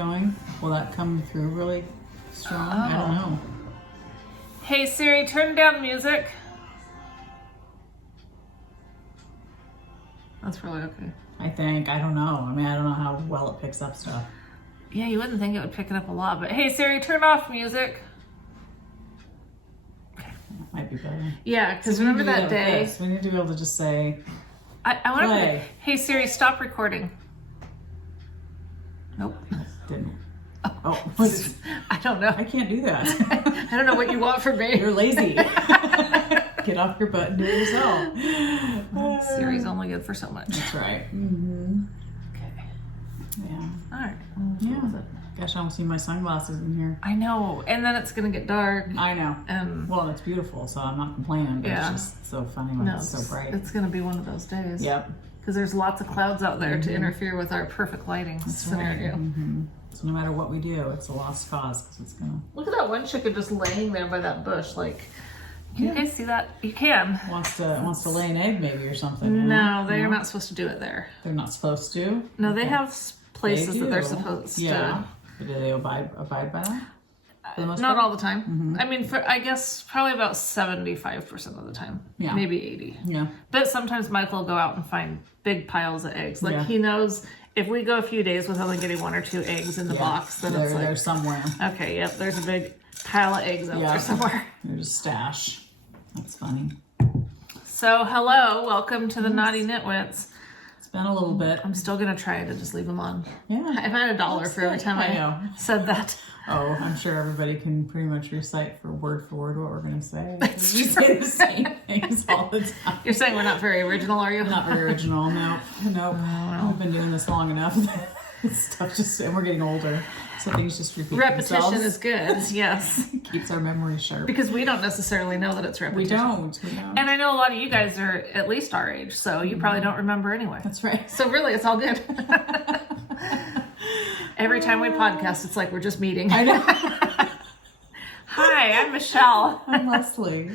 going? Will that come through really strong? I don't know. Hey Siri, turn down music. That's probably okay. I think. I don't know. I mean, I don't know how well it picks up stuff. Yeah, you wouldn't think it would pick it up a lot, but hey Siri, turn off music. That might be better. Yeah, because remember that day? We need to be able to just say, I want to play. Hey Siri, stop recording. Nope. Didn't. Oh, Oh, I don't know. I can't do that. I don't know what you want from me. You're lazy. Get off your butt and do it yourself. Siri's only good for so much. That's right. Mm-hmm. Okay. Yeah. All right. Yeah. Gosh, I don't see my sunglasses in here. I know. And then it's going to get dark. I know. And well, it's beautiful, so I'm not complaining, but yeah. it's just so funny when it's so bright. It's going to be one of those days. Yep. Because there's lots of clouds out there to interfere with our perfect lighting scenario. Right. Mm-hmm. So no matter what we do, it's a lost cause because it's gonna. Look at that one chicken just laying there by that bush. Like, can you guys see that? You can. Wants to lay an egg maybe or something. No, they are not supposed to do it there. They're not supposed to. No, they have places that they're supposed to. Yeah. But do they abide by that? Not all the time. I mean, I guess probably about 75% of the time. Yeah. Maybe 80. Yeah. But sometimes Michael will go out and find big piles of eggs. Like he knows if we go a few days without only getting 1 or 2 eggs in the box, then it's like they're somewhere. Okay, yep, there's a big pile of eggs out there somewhere. There's a stash. That's funny. So hello, welcome to the Knotty Nitwits. It's been a little bit. I'm still gonna try to just leave them on. Yeah. I've had $1 for every time I said that. Oh, I'm sure everybody can pretty much recite for word what we're going to say. We say the same things all the time. You're saying we're not very original, are you? Not very original, nope. We've been doing this long enough. Stuff just, and we're getting older, so things just repeat Repetition themselves. is good, yes. Keeps our memory sharp. Because we don't necessarily know that it's repetition. We don't. And I know a lot of you guys are at least our age, so you probably don't remember anyway. That's right. So really, it's all good. Every time we podcast, it's like we're just meeting. I know. Hi, I'm Michelle. I'm Leslie.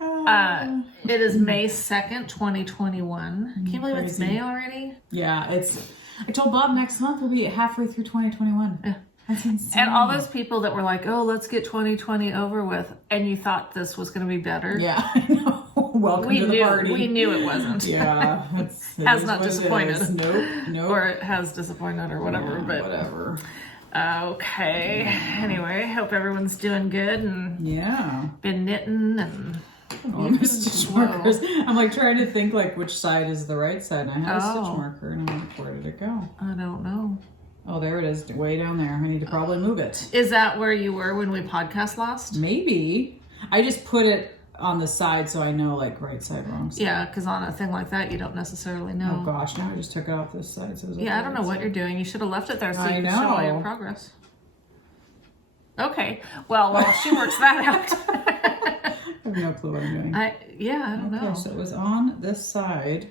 It is May 2nd, 2021. Can you believe it's May already? Yeah, I told Bob next month we'll be halfway through 2021. Yeah. That's insane. And all those people that were like, oh, let's get 2020 over with, and you thought this was going to be better. Yeah, I know. Welcome to the party. We knew it wasn't. Yeah. Has not disappointed. Nope. Or it has disappointed or whatever. But whatever. Okay. Anyway, hope everyone's doing good and been knitting and... Stitch markers. I'm like trying to think like which side is the right side. And I had a stitch marker and I'm like, where did it go? I don't know. Oh, there it is, way down there. I need to probably move it. Is that where you were when we podcast last? Maybe. I just put it on the side so I know like right side, wrong side. Yeah, because on a thing like that, you don't necessarily know. Oh gosh, now I just took it off this side. So I don't know what you're doing. You should have left it there so you could show all your progress. Okay, well, while she works that out. I have no clue what I'm doing. I don't know. So it was on this side.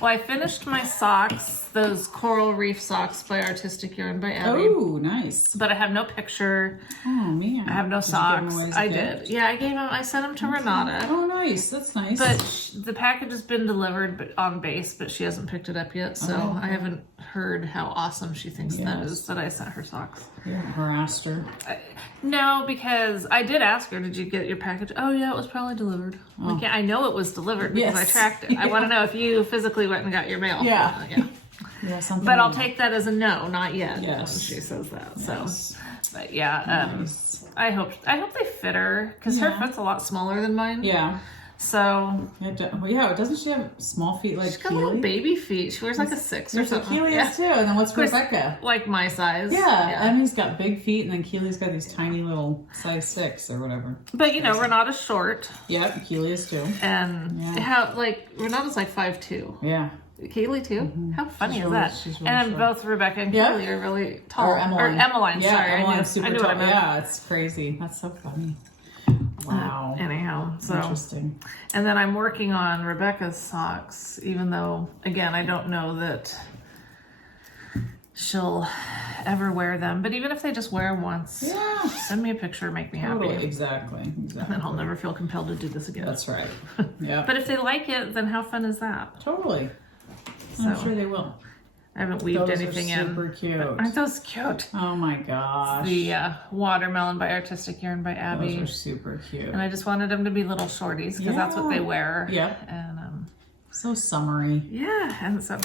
Well, I finished my socks, those coral reef socks by Artistic Yarn by Abby. Oh, nice. But I have no picture. Oh, man. I have no socks. I did. Yeah, I sent them to Renata. Oh, nice. That's nice. But the package has been delivered on base, but she hasn't picked it up yet. So I haven't heard how awesome she thinks that is that I sent her socks. You haven't harassed her? No, because I did ask her, did you get your package? Oh, yeah, it was probably delivered. Oh. Like, I know it was delivered because I tracked it. I want to know if you physically went and got your mail. Yeah. Yeah, something. But I'll take that as a no, not yet. Yes. When she says that. Yes. So, but yeah, nice. I hope they fit her because her foot's a lot smaller than mine. Yeah. So. Doesn't she have small feet like She's got little baby feet. She wears like a 6 or something. Keely is too. And then what's Rebecca? Like my size. Yeah. Emmy's got big feet and then Keely's got these tiny little size 6 or whatever. But Renata's short. Yep, Keely is too. And Renata's like 5'2". Yeah. Keely too? Mm-hmm. How funny is that? Really and short. Both Rebecca and Keely are really tall. Or Emmeline. Sorry. Emmeline's super I knew tall. what I meant. Yeah, it's crazy. That's so funny. Wow. Anyhow, so interesting. And then I'm working on Rebecca's socks, even though, again, I don't know that she'll ever wear them. But even if they just wear them once, send me a picture, make me happy. Exactly. And then I'll never feel compelled to do this again. That's right. Yeah. But if they like it, then how fun is that? Totally. I'm sure they will. I haven't weaved anything in. Super cute. Aren't those cute? Oh my gosh. The Watermelon by Artistic Yarn by Abby. Those are super cute. And I just wanted them to be little shorties because that's what they wear. Yep. And so summery. yeah, and so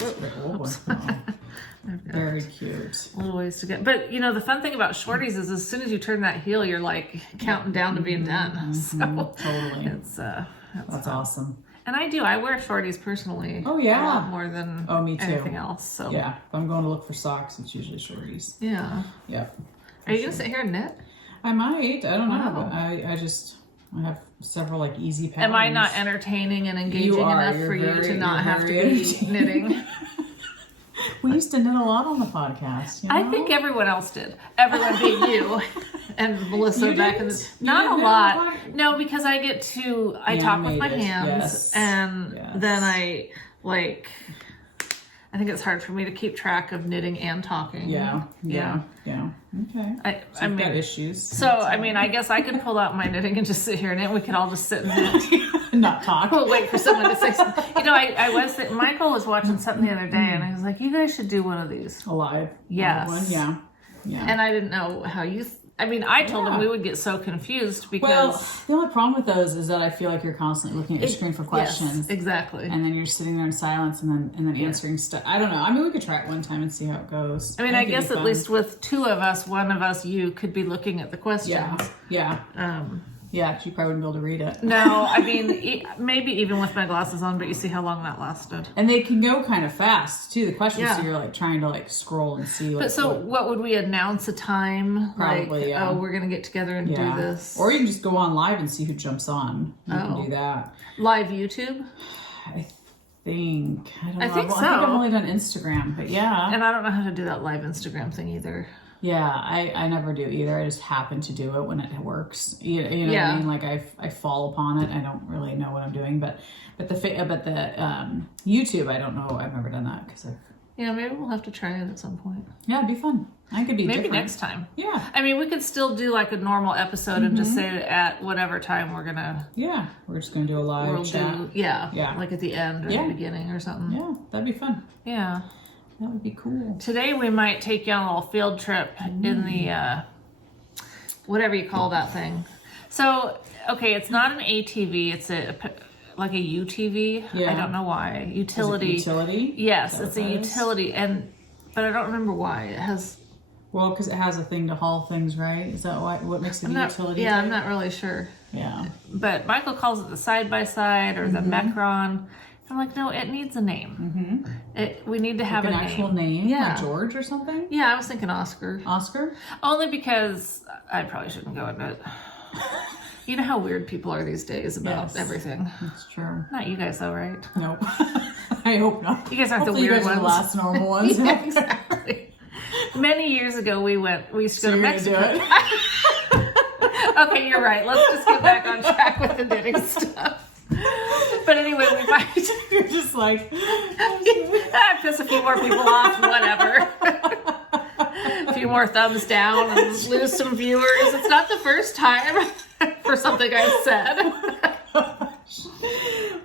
very cute. Little ways to get. But you know, the fun thing about shorties is as soon as you turn that heel, you're like counting down to being done. So totally. It's that's awesome. And I wear shorties personally. Oh yeah. A lot more than me too. anything else. So yeah, if I'm going to look for socks, it's usually shorties. Yeah. Yep. Are you gonna sit here and knit? I might. I don't know. Wow. But I have several like easy patterns. Am I not entertaining and engaging enough for you to not have to be knitting? We used to knit a lot on the podcast. You know? I think everyone else did. Everyone being you and Melissa back in the... Not a lot. No, because I get to... I talk with my hands and then I like... I think it's hard for me to keep track of knitting and talking. Yeah. Okay. I mean, got issues. So, I mean, I guess I could pull out my knitting and just sit here and knit. We could all just sit and knit. Not talk. We'll wait for someone to say something. You know, Michael was watching something the other day and I was like, you guys should do one of these. A live? Yes. One? Yeah. And I didn't know how you... I told him we would get so confused because... Well, the only problem with those is that I feel like you're constantly looking at your screen for questions. Yes, exactly. And then you're sitting there in silence and then answering stuff. I don't know. I mean, we could try it one time and see how it goes. I guess at least with two of us, one of us, you could be looking at the questions. Yeah. Yeah, you probably wouldn't be able to read it. No, I mean, maybe even with my glasses on, but you see how long that lasted. And they can go kind of fast, too, the questions, so you're like trying to like scroll and see. Like, but so what would we announce a time? Probably, like, oh, we're going to get together and do this. Or you can just go on live and see who jumps on. You can do that. Live YouTube? I think. I don't know. I think so. I think I've only done Instagram, but yeah. And I don't know how to do that live Instagram thing either. Yeah, I never do either. I just happen to do it when it works. You know what I mean? Like I fall upon it. I don't really know what I'm doing, but the YouTube, I don't know. I've never done that because maybe we'll have to try it at some point. Yeah, it'd be fun. I could be maybe different. Next time. Yeah. I mean, we could still do like a normal episode and just say at whatever time we're gonna. Yeah, we're just gonna do a live chat. Like at the end or the beginning or something. Yeah, that'd be fun. Yeah. That would be cool. Today we might take you on a little field trip in the, whatever you call that thing. So, okay, it's not an ATV, it's like a UTV. Yeah. I don't know why. Utility. Is it utility? Yes, it's a utility, but I don't remember why. It has... Well, because it has a thing to haul things, right? Is that what makes it a utility? Yeah, I'm not really sure. Yeah. But Michael calls it the side-by-side or the Mecron. I'm like, no, it needs a name. We need to have like an actual name, like George or something? Yeah, I was thinking Oscar. Oscar? Only because I probably shouldn't go into it. You know how weird people are these days about everything. That's true. Not you guys though, right? Nope. I hope not. You guys aren't Hopefully the weird you guys ones. Are the last normal ones. Yeah, exactly. Many years ago we used to go to Mexico. Do it? Okay, you're right. Let's just get back on track with the knitting stuff. But anyway, we might. You're just like, piss a few more people off, whatever. A few more thumbs down and lose some viewers. It's not the first time for something I said.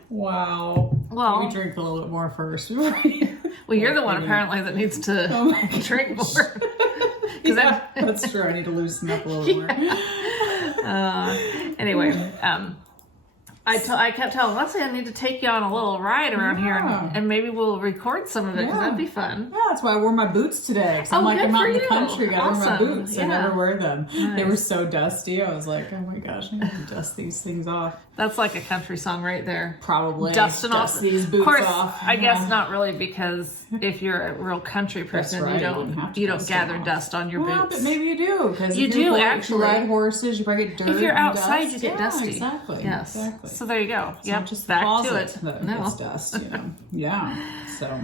Wow. Well, we drink a little bit more first. Well, you're the one apparently that needs to drink more. That's true. I need to loosen up a little more. Anyway, I kept telling Leslie I need to take you on a little ride around here and maybe we'll record some of it because that'd be fun. Yeah, that's why I wore my boots today. Because I'm I'm out in the country. I wear my boots. I never wear them. Nice. They were so dusty. I was like, oh my gosh, I need to dust these things off. That's like a country song right there. Probably. Dust these boots off. Of course, off. I guess not really because if you're a real country person, you don't gather dust on your boots. But maybe you do. Because you do actually. You ride horses, you probably get dirt. If you're outside, dust. you get dusty. Exactly. Yes. Exactly. So there you go. It's not just back to it. That gets dust. Yeah. So.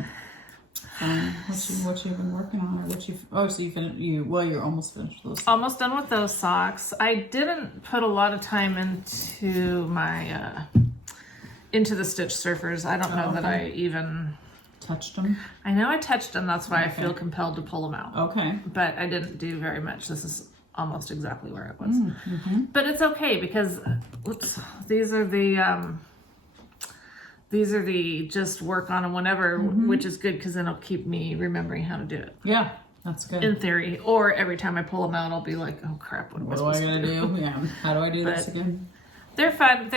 What you've been working on, or what you've? Oh, so you're almost finished with those. Almost done with those socks. I didn't put a lot of time into my into the stitch surfers. I don't know that I even touched them. I know I touched them. That's why I feel compelled to pull them out. Okay. But I didn't do very much. This is almost exactly where it was. But it's okay because these are the these are the just work on them whenever, which is good because then it'll keep me remembering how to do it. Yeah, that's good. In theory. Or every time I pull them out, I'll be like, oh crap, what do I gotta do? Yeah, how do I do this again? They're fun.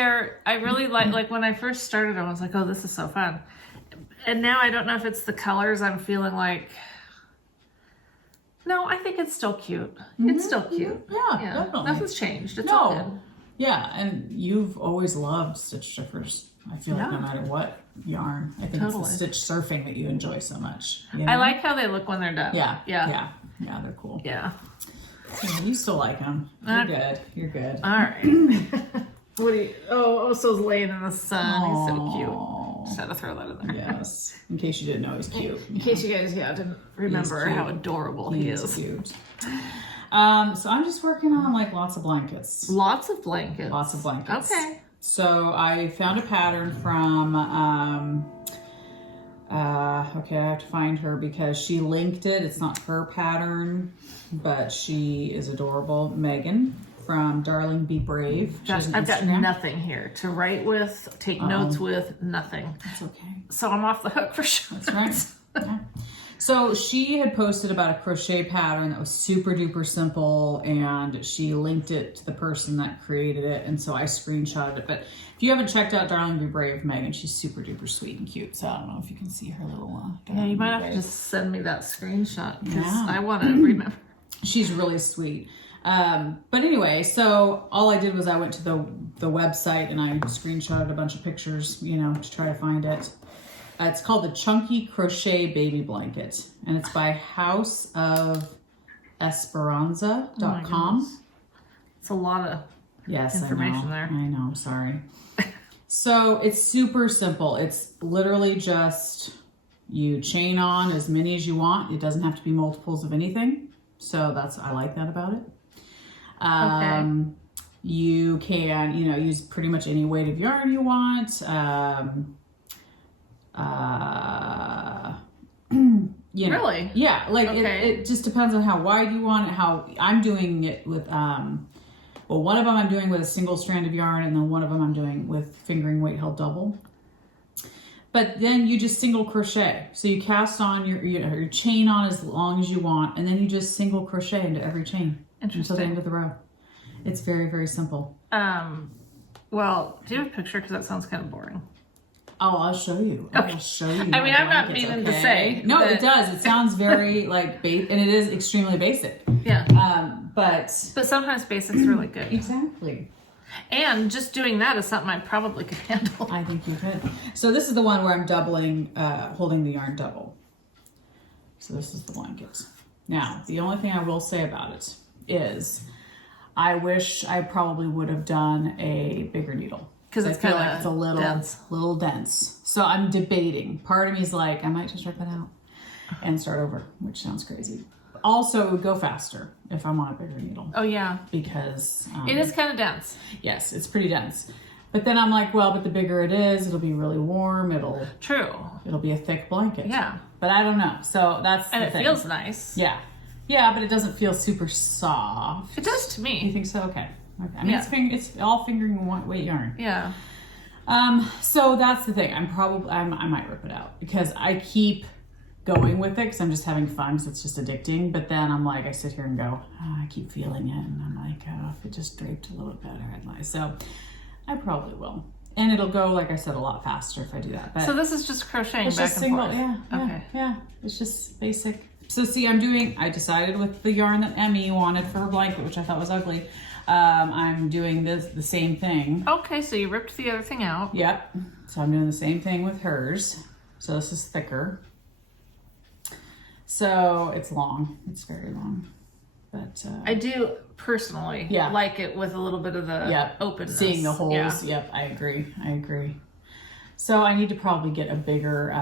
I really like when I first started, I was like, oh, this is so fun. And now I don't know if it's the colors. I'm feeling like, no, I think it's still cute. It's still cute. Yeah, definitely. Nothing's changed. It's all good. Yeah, and you've always loved stitch strippers. I feel like no matter what yarn. I think it's the stitch surfing that you enjoy so much. You know? I like how they look when they're done. Yeah, they're cool. Yeah. You still like them. You're good. You're good. All right. What do you? Oh, Oso's laying in the sun. He's so cute. Just had to throw that in there. Yes. In case you didn't know, he's cute. In case you guys didn't remember how adorable he is. Cute. So I'm just working on like lots of blankets. Lots of blankets. Lots of blankets. Okay. So I found a pattern from okay, I have to find her because she linked it. It's not her pattern, but she is adorable. Megan from Darling Be Brave. Gosh, I've got nothing here to write with, take notes with, nothing. That's okay. So I'm off the hook for sure. That's right. Yeah. So she had posted about a crochet pattern that was super duper simple, and she linked it to the person that created it, and so I screenshotted it. But if you haven't checked out Darling Be Brave, Megan, she's super duper sweet and cute. So I don't know if you can see her little. Yeah, you might have to just send me that screenshot because I want to remember. She's really sweet. But anyway, so all I did was I went to the website and I screenshotted a bunch of pictures, to try to find it. It's called the Chunky Crochet Baby Blanket, and it's by houseofesperanza.com. It's a lot of information there. I know, I'm sorry. So it's super simple. It's literally just you chain on as many as you want. It doesn't have to be multiples of anything. So I like that about it. You can, use pretty much any weight of yarn you want. Really? Yeah, it just depends on how wide you want it. How I'm doing it with one of them I'm doing with a single strand of yarn, and then one of them I'm doing with fingering weight held double. But then you just single crochet. So you cast on your chain on as long as you want, and then you just single crochet into every chain until the end of the row. It's very, very simple. Well, do you have a picture? Because that sounds kind of boring. Oh, I'll show you. Okay. I'll show you. I mean, I'm not meaning to say. No, it does. It sounds very and it is extremely basic. Yeah. But sometimes basic's really good. Exactly. And just doing that is something I probably could handle. I think you could. So this is the one where I'm doubling, holding the yarn double. So this is the blanket. Now, the only thing I will say about it is I wish I probably would have done a bigger needle. Because it's kind of like it's a little dense. So I'm debating. Part of me is like, I might just rip it out and start over, which sounds crazy. Also, it would go faster if I'm on a bigger needle. Oh, yeah. Because it is kind of dense. Yes, it's pretty dense. But then I'm like, well, but the bigger it is, it'll be really warm. It'll be a thick blanket. Yeah. But I don't know. So that's the thing. And it feels nice. Yeah. Yeah, but it doesn't feel super soft. It does to me. You think so? Okay. I mean, it's all fingering weight yarn. Yeah. So that's the thing. I might rip it out because I keep going with it because I'm just having fun because it's just addicting. But then I'm like, I sit here and go, I keep feeling it. And I'm like, if it just draped a little bit better, I'd lie. So I probably will. And it'll go, like I said, a lot faster if I do that. But so this is just crocheting it's back just and forth. Yeah. It's just basic. So see, I decided with the yarn that Emmy wanted for her blanket, which I thought was ugly. I'm doing the same thing. Okay, so you ripped the other thing out. Yep. So I'm doing the same thing with hers. So this is thicker. So it's long. It's very long. But I do personally like it with a little bit of the openness. Seeing the holes. Yeah. Yep, I agree. So I need to probably get a bigger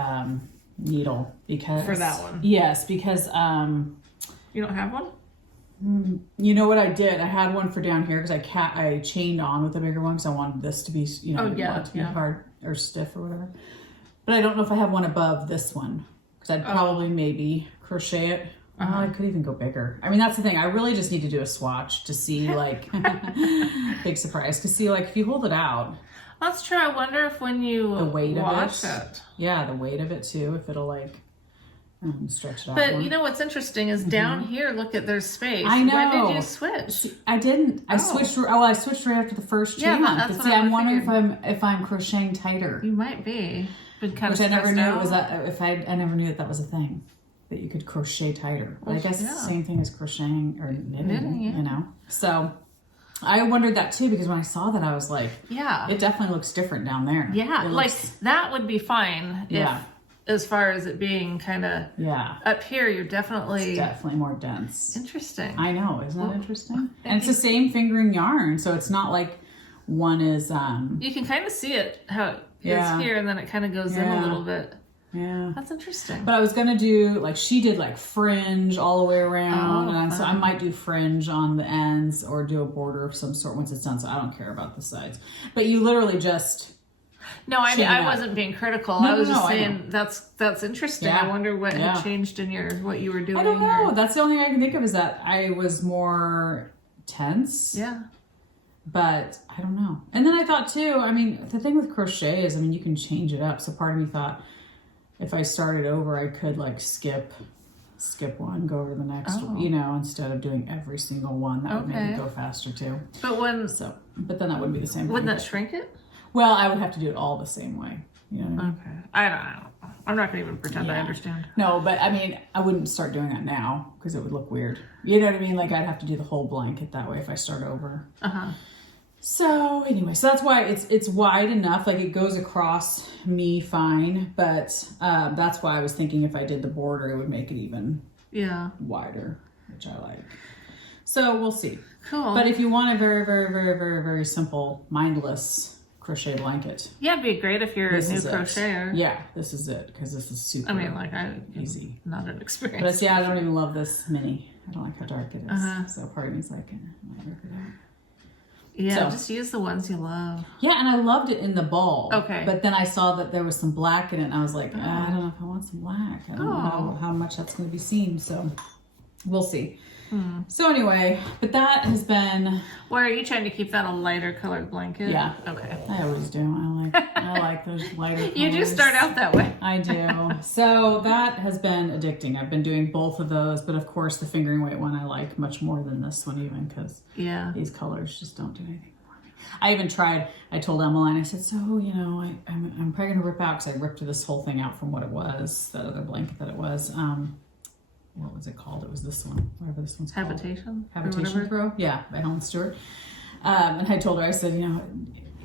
needle because for that one. Yes, because you don't have one? You know what I did? I had one for down here because I chained on with a bigger one because I wanted this to be to be hard or stiff or whatever. But I don't know if I have one above this one because I'd probably maybe crochet it I could even go bigger. I mean, that's the thing. I really just need to do a swatch to see, like, big surprise, to see, like, if you hold it out. That's true. I wonder if when you the weight wash of it. Yeah, the weight of it too, if it'll, like, stretch it out. But you know what's interesting is down here, look at there's space. I know. When did you switch? I didn't. I switched. I switched right after the first chain month. That's But what see, I'm wondering figured. if I'm crocheting tighter. You might be. Been kind Which of I never knew out. was that. If I never knew that was a thing, that you could crochet tighter. But I guess it's the same thing as crocheting or knitting. You know. So I wondered that too, because when I saw that, I was like, yeah, it definitely looks different down there. Yeah, like that would be fine. Yeah. As far as it being kind of up here, you're definitely more dense. Interesting. I know, isn't that interesting? And it's the same fingering yarn, so it's not like one is. You can kind of see it how it's here, and then it kind of goes in a little bit. Yeah, that's interesting. But I was gonna do like she did, like fringe all the way around, and so I might do fringe on the ends or do a border of some sort once it's done. So I don't care about the sides, but you literally just. No, I wasn't being critical. I was just saying that's interesting. Yeah. I wonder what had changed in what you were doing. I don't know. That's the only thing I can think of is that I was more tense. Yeah. But I don't know. And then I thought too, I mean, the thing with crochet is, I mean, you can change it up. So part of me thought if I started over, I could like skip one, go over to the next one, you know, instead of doing every single one. That would make it go faster too. But but then that wouldn't be the same thing. Wouldn't that shrink it? Well, I would have to do it all the same way. You know what I mean? Okay. I don't know. I'm not going to even pretend I understand. No, but I mean, I wouldn't start doing that now because it would look weird. You know what I mean? Like I'd have to do the whole blanket that way if I start over. So anyway, so that's why it's wide enough. Like it goes across me fine, but that's why I was thinking if I did the border, it would make it even wider, which I like. So we'll see. Cool. But if you want a very, very, very, very, very simple, mindless crochet blanket. Yeah, it'd be great if you're a new crocheter. Yeah, this is it, because this is super easy. Not an experience. But I don't even love this mini. I don't like how dark it is. So part of me's like, I might rip it out. Yeah, just use the ones you love. Yeah, and I loved it in the ball. Okay. But then I saw that there was some black in it, and I was like, I don't know if I want some black. I don't know how much that's going to be seen, so we'll see. So anyway, but that has been... Well, are you trying to keep that a lighter colored blanket? Yeah. Okay. I always do. I like those lighter colors. You do start out that way. I do. So that has been addicting. I've been doing both of those, but of course the fingering weight one I like much more than this one even, because these colors just don't do anything for me. I even tried, I told Emmeline, I said, so, you know, I'm probably going to rip out, because I ripped this whole thing out from what it was, that other blanket that it was. What was it called? It was this one, whatever this one's called. Habitation Throw? Yeah, by Helen Stewart. And I told her, I said, you know,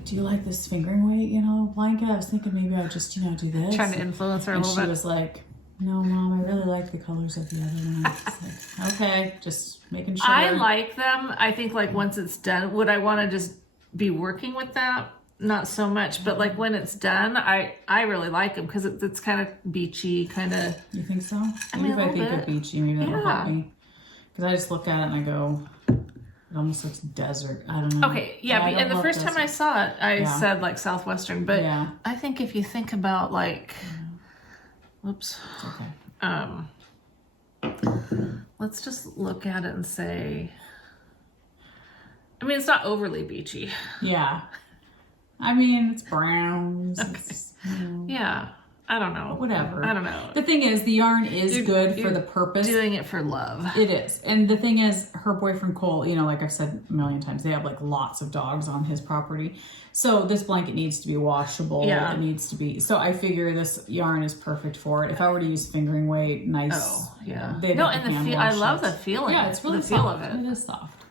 do you like this fingering weight, you know, blanket? I was thinking maybe I'd just, you know, do this. Trying to influence her a little bit. And she was like, no, Mom, I really like the colors of the other one. Like, okay, just making sure. I like them. I think like once it's done, would I want to just be working with that? Not so much, but like when it's done, I really like them because it's kind of beachy, kind of. You think so? Maybe if I think of beachy, maybe that'll help me. Because I just look at it and I go, it almost looks desert. I don't know. Okay, and the first time I saw it, I said like Southwestern, but I think if you think about like, whoops. It's okay. Let's just look at it and say, I mean, it's not overly beachy. Yeah. I mean, it's browns. Okay. It's, you know, yeah. I don't know. Whatever. I don't know. The thing is, the yarn is good for the purpose. Doing it for love. It is. And the thing is, her boyfriend Cole, you know, like I've said a million times, they have like lots of dogs on his property. So this blanket needs to be washable. Yeah. It needs to be. So I figure this yarn is perfect for it. If I were to use fingering weight, nice. Oh, yeah. No, and I love the feeling. Yeah, it's really the soft. feel of it. It is soft.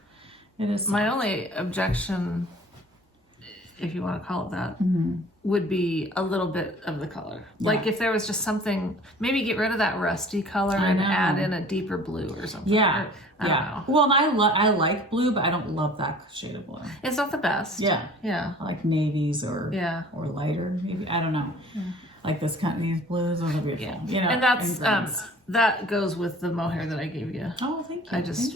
It is soft. My only objection, if you want to call it that, would be a little bit of the color. Yeah. Like if there was just something, maybe get rid of that rusty color and add in a deeper blue or something. Yeah. I don't know. Well, and I like blue, but I don't love that shade of blue. It's not the best. Yeah. Yeah. I like navies or lighter, maybe. I don't know. Yeah. Like this kind of these blues are beautiful. Yeah. You know, and that's that goes with the mohair that I gave you. Oh, thank you. I just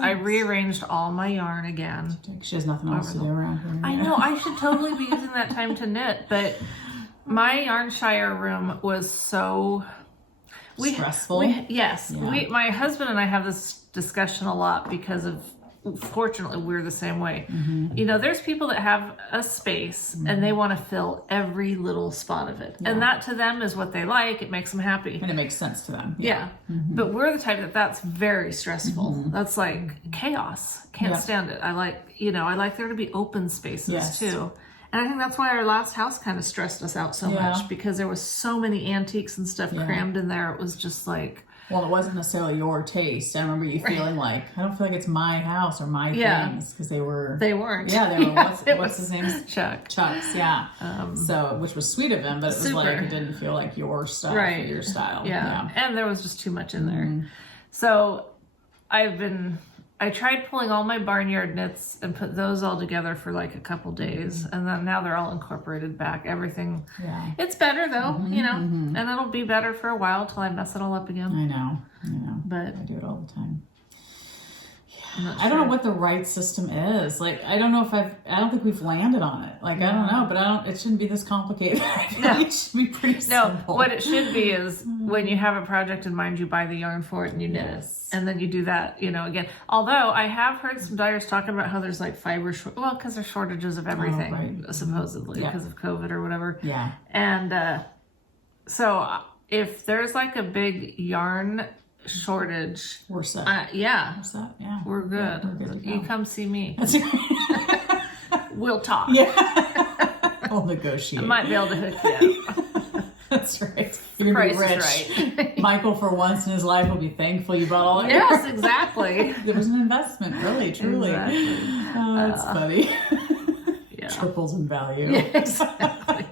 I rearranged all my yarn again. She has nothing else to do around here. I know, I should totally be using that time to knit, but my yarn shire room was so, stressful. Yes. Yeah. My husband and I have this discussion a lot because of, fortunately, we're the same way. Mm-hmm. You know, there's people that have a space and they want to fill every little spot of it. Yeah. And that to them is what they like. It makes them happy. And it makes sense to them. Yeah. Mm-hmm. But we're the type that's very stressful. Mm-hmm. That's like chaos. Can't stand it. I like there to be open spaces too. And I think that's why our last house kind of stressed us out so much, because there was so many antiques and stuff crammed in there. It was just like... Well, it wasn't necessarily your taste. I remember you feeling like, I don't feel like it's my house or my things, because they weren't. Yeah, they were. What's his name? Chuck's, yeah. So, which was sweet of him, but it was like, it didn't feel like your stuff or your style. Yeah. And there was just too much in there. So, I tried pulling all my barnyard knits and put those all together for like a couple days. And then now they're all incorporated back. Everything. Yeah. It's better though, you know, and it'll be better for a while till I mess it all up again. I know. But I do it all the time. Yeah. I don't know what the right system is. Like, I don't know if I don't think we've landed on it. Like, I don't know, but it shouldn't be this complicated. It should be pretty simple. What it should be is when you have a project in mind, you buy the yarn for it and you knit it. And then you do that, you know, again. Although I have heard some dyers talking about how there's like fiber, because there's shortages of everything, supposedly, because of COVID or whatever. Yeah. And so if there's like a big yarn shortage, we're set. We're set. Yeah, we're good. Yeah, we're good. You come see me. We'll talk. Yeah, we'll negotiate. I might be able to hook you up. That's right. You're gonna be rich. Right. Michael, for once in his life, will be thankful you bought all that. Yes, exactly. There was an investment, really, truly. Exactly. Oh, that's funny. Yeah. Triples in value. Yeah, exactly.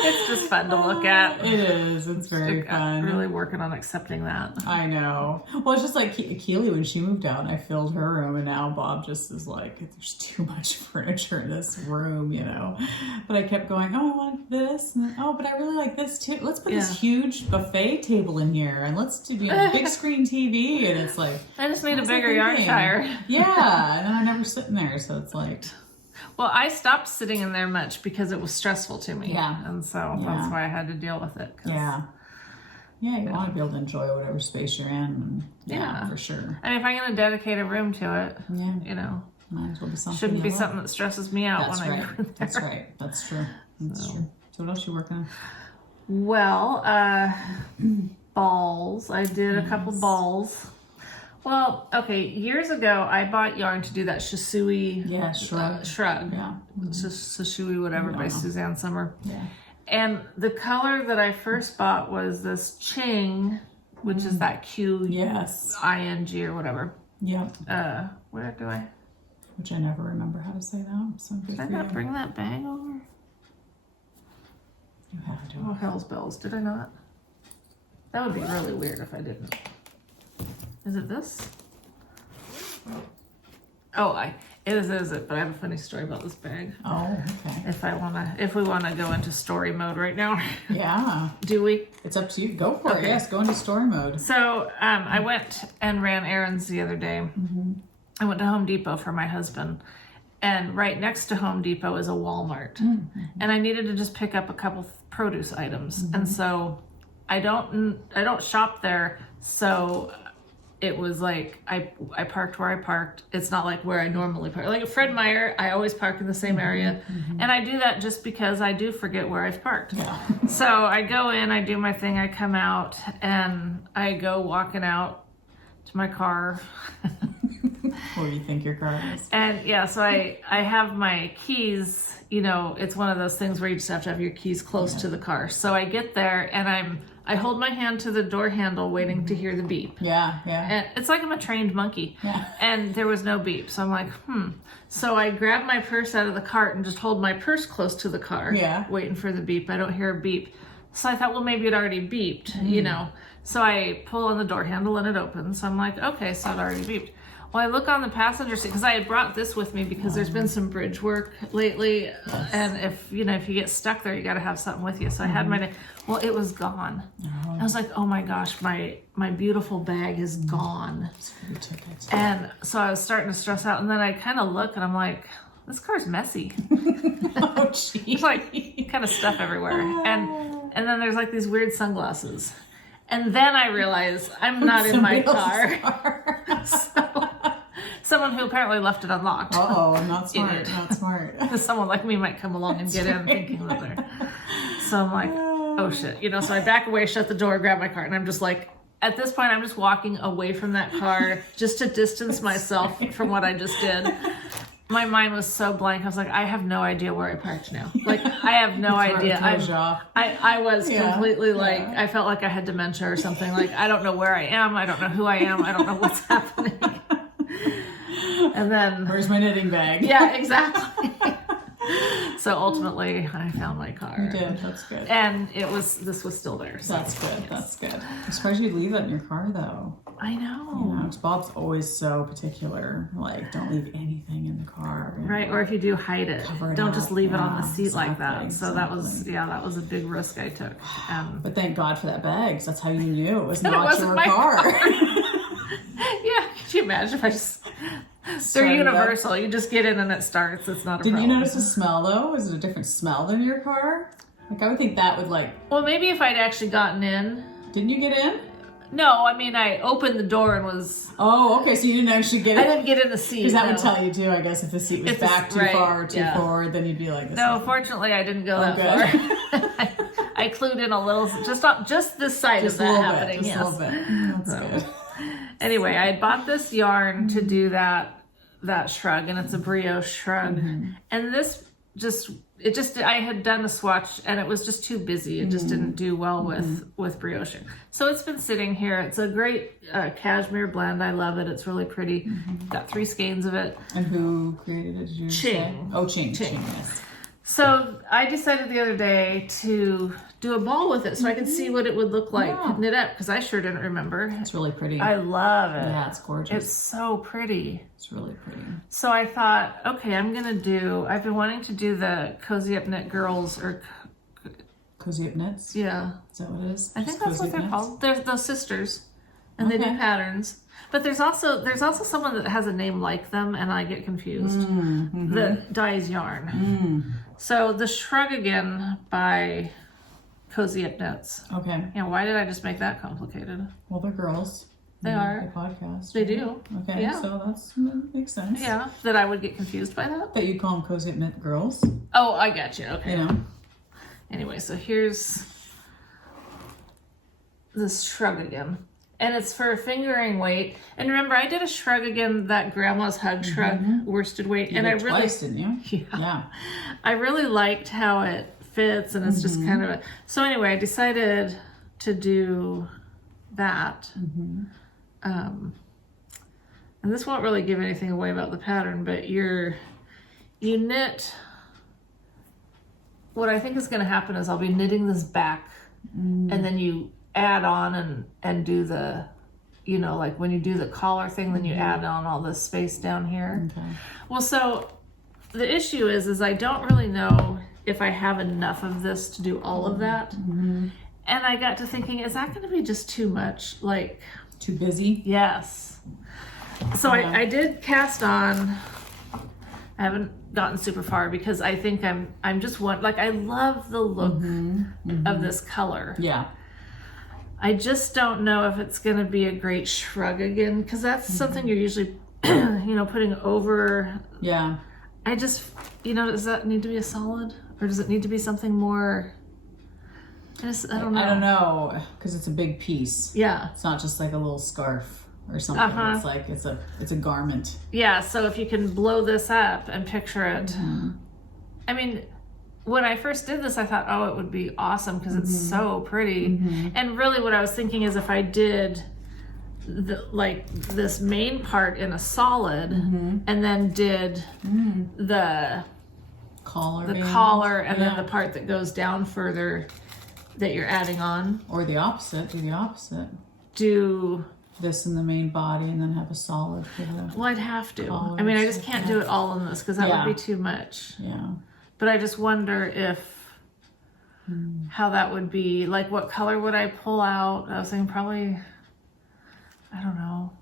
It's just fun to look at. It is. It's very fun. I'm really working on accepting that. I know. Well, it's just like Keely, when she moved out, I filled her room, and now Bob just is like, there's too much furniture in this room, you know. But I kept going, I want this, and but I really like this too. Let's put this huge buffet table in here, and let's do big screen TV. And it's like, I just need a bigger yarn shire. Yeah, and then I'm never sitting there, so it's like. Well, I stopped sitting in there much because it was stressful to me. Yeah. And so that's why I had to deal with it. Yeah. Yeah, you want to be able to enjoy whatever space you're in. For sure. And if I'm going to dedicate a room to it, you know, might as well be something. Shouldn't be something that stresses me out when I go there. That's right. That's true. That's true. So what else are you working on? Well, balls. I did a couple balls. Well, okay, years ago, I bought yarn to do that Shisui Shrug. Yeah. Shisui whatever by Suzanne Summer. Yeah. And the color that I first bought was this Ching, which is that Q-I-N-G or whatever. Yeah. Where do I? Which I never remember how to say that. So did I not bring that bag over? You have to. Oh, hell's bells. Did I not? That would be really weird if I didn't. Is it this? Oh, it is it, but I have a funny story about this bag. Oh, okay. If we wanna go into story mode right now. Yeah. Do we? It's up to you. Go for it. Yes, go into story mode. So I went and ran errands the other day. Mm-hmm. I went to Home Depot for my husband. And right next to Home Depot is a Walmart. Mm-hmm. And I needed to just pick up a couple produce items. Mm-hmm. And so I don't shop there, so it was like I parked where I parked. It's not like where I normally park. Like at Fred Meyer, I always park in the same area. Mm-hmm. And I do that just because I do forget where I've parked. Yeah. So I go in, I do my thing, I come out, and I go walking out to my car. Where do you think your car is? And yeah, so I have my keys, you know, it's one of those things where you just have to have your keys close to the car. So I get there and I hold my hand to the door handle waiting to hear the beep. Yeah. And it's like I'm a trained monkey. Yeah. And there was no beep. So I'm like, So I grab my purse out of the cart and just hold my purse close to the car. Yeah. Waiting for the beep. I don't hear a beep. So I thought, well, maybe it already beeped, you know. So I pull on the door handle and it opens. So I'm like, okay, so it already beeped. Well, I look on the passenger seat because I had brought this with me because there's been some bridge work lately, and if you get stuck there, you got to have something with you. So I had my, well, it was gone. I was like, oh my gosh, my beautiful bag is gone. And so I was starting to stress out, and then I kind of look and I'm like, this car's messy. Oh, geez. There's like kind of stuff everywhere, and then there's like these weird sunglasses. And then I realized I'm not in my car. So, someone who apparently left it unlocked. Oh, not smart. Not smart. Because someone like me might come along and get in thinking that they're. So I'm like, oh shit. You know, so I back away, shut the door, grab my car, and I'm just like, at this point, I'm just walking away from that car just to distance myself from what I just did. My mind was so blank. I was like, I have no idea where I parked now. Like, I have no idea. I was completely like, I felt like I had dementia or something. Like, I don't know where I am. I don't know who I am. I don't know what's happening. And then, where's my knitting bag? Yeah, exactly. So ultimately, I found my car. You did. That's good. And this was still there. So. That's good. That's good. I'm surprised you'd leave that in your car, though. I know. You know, Bob's always so particular. Like, don't leave anything in the car. Right, or if you do, hide it. Don't just leave it on the seat like that. Exactly. So that was a big risk I took. But thank God for that bag. So that's how you knew it was not your car. Yeah, could you imagine if I just... They're universal. You just get in and it starts. It's not a problem. Didn't you notice the smell, though? Is it a different smell than your car? Like, I would think that would, like... Well, maybe if I'd actually gotten in. Didn't you get in? No, I mean, I opened the door and was... Oh, okay, so you didn't actually get in? I didn't get in the seat. Because that would tell you, too, I guess, if the seat was back too far or too forward, then you'd be like... No, fortunately, I didn't go that far. I clued in a little, just this side of that happening. Just a little bit. That's good. Anyway, I had bought this yarn to do that shrug, and it's a brioche shrug. And this I had done a swatch and it was just too busy. It just didn't do well with brioche. So it's been sitting here. It's a great cashmere blend. I love it. It's really pretty. Got 3 skeins of it. And who created it? Did you say? Oh, Ching. Yes. So I decided the other day to do a ball with it so I could see what it would look like knit up, because I sure didn't remember. It's really pretty. I love it. Yeah, it's gorgeous. It's so pretty. It's really pretty. So I thought, okay, I've been wanting to do the Cozy Up Knit Girls, or Cozy Up Knits? Yeah. Is that what it is? I think that's what they're called. They're those sisters, and they do patterns. But there's also someone that has a name like them, and I get confused. That dyes yarn. So the Shruggigan by Cozy Up Knits. Okay. Yeah, why did I just make that complicated? Well, they're girls. They are. They podcast. They do. Okay, yeah. So that makes sense. Yeah, that I would get confused by that. But you call them Cozy Up Knit Girls. Oh, I got you. Okay. You know. Anyway, so here's this Shruggigan. And it's for fingering weight. And remember, I did a Shruggigan, that Grandma's Hug Shrug, worsted weight. You did twice, didn't you? Yeah. I really liked how it fits, and it's just kind of So anyway, I decided to do that. And this won't really give anything away about the pattern, but you knit... What I think is going to happen is I'll be knitting this back, and then you add on and do the, like when you do the collar thing, then you add on all this space down here. Okay. Well, so the issue is I don't really know if I have enough of this to do all of that. And I got to thinking, is that going to be just too much? Like, too busy? Yes. So I did cast on. I haven't gotten super far because I think I'm just I love the look of this color. Yeah. I just don't know if it's going to be a great Shruggigan, because that's something you're usually, putting over. Yeah. I just, does that need to be a solid, or does it need to be something more? I don't know. I don't know, because it's a big piece. Yeah. It's not just like a little scarf or something. It's like it's a garment. Yeah. So if you can blow this up and picture it, I mean. When I first did this, I thought, it would be awesome because it's so pretty. And really what I was thinking is if I did this main part in a solid and then did the collar and then the part that goes down further that you're adding on. Or the opposite, do the opposite. Do this in the main body and then have a solid for the... Well, I'd have to. I mean, I just can't do it all in this because that would be too much. Yeah. But I just wonder if how that would be. Like, what color would I pull out? I was thinking probably, I don't know.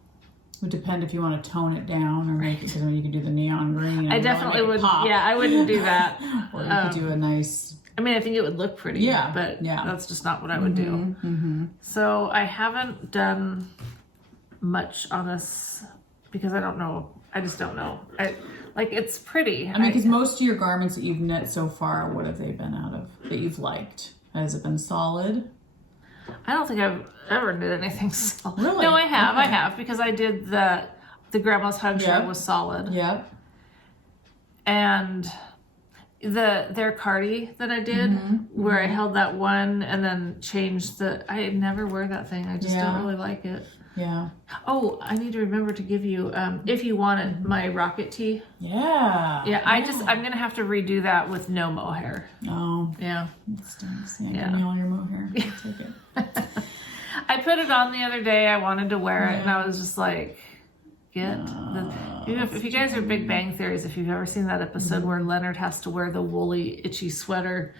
It would depend if you want to tone it down or make it, because you could do the neon green. I definitely would. Yeah, I wouldn't do that. Or you could do a nice I mean, I think it would look pretty, but that's just not what I would do. So I haven't done much on this because I don't know. I just don't know. It's pretty. I mean, because most of your garments that you've knit so far, what have they been out of that you've liked? Has it been solid? I don't think I've ever knit anything solid. Really? No, I have. Okay. I have, because I did the Grandma's Hug Shrug was solid. Yep. And their cardi that I did, where I held that one and then changed I never wear that thing. I just don't really like it. Yeah. Oh, I need to remember to give you, if you wanted, my rocket tee. Yeah. Yeah, I'm going to have to redo that with no mohair. Oh. Yeah. That stinks. Yeah. Give me all your mohair. I'll take it. I put it on the other day. I wanted to wear it, and I was just like, if you guys are Big Bang Theories, if you've ever seen that episode where Leonard has to wear the woolly, itchy sweater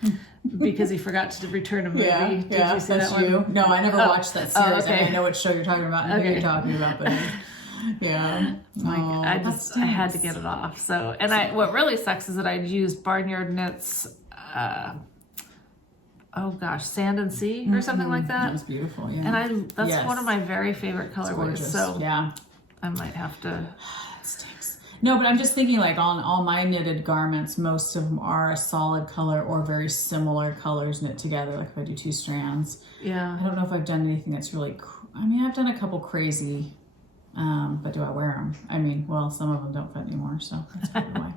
because he forgot to return a movie. Did you see that one? No, I never watched that series. Okay. I know what show you're talking about and who you're talking about, but I had to get it off. So, and what really sucks is that I'd used Barnyard Knits, Sand and Sea or something like that. That's beautiful, yeah. And that's one of my very favorite colorways. So yeah, I might have to. That stinks. No, but I'm just thinking, like, on all my knitted garments, most of them are a solid color or very similar colors knit together. Like if I do 2 strands. Yeah. I don't know if I've done anything that's really. I've done a couple crazy, but do I wear them? I mean, well, some of them don't fit anymore, so that's probably why.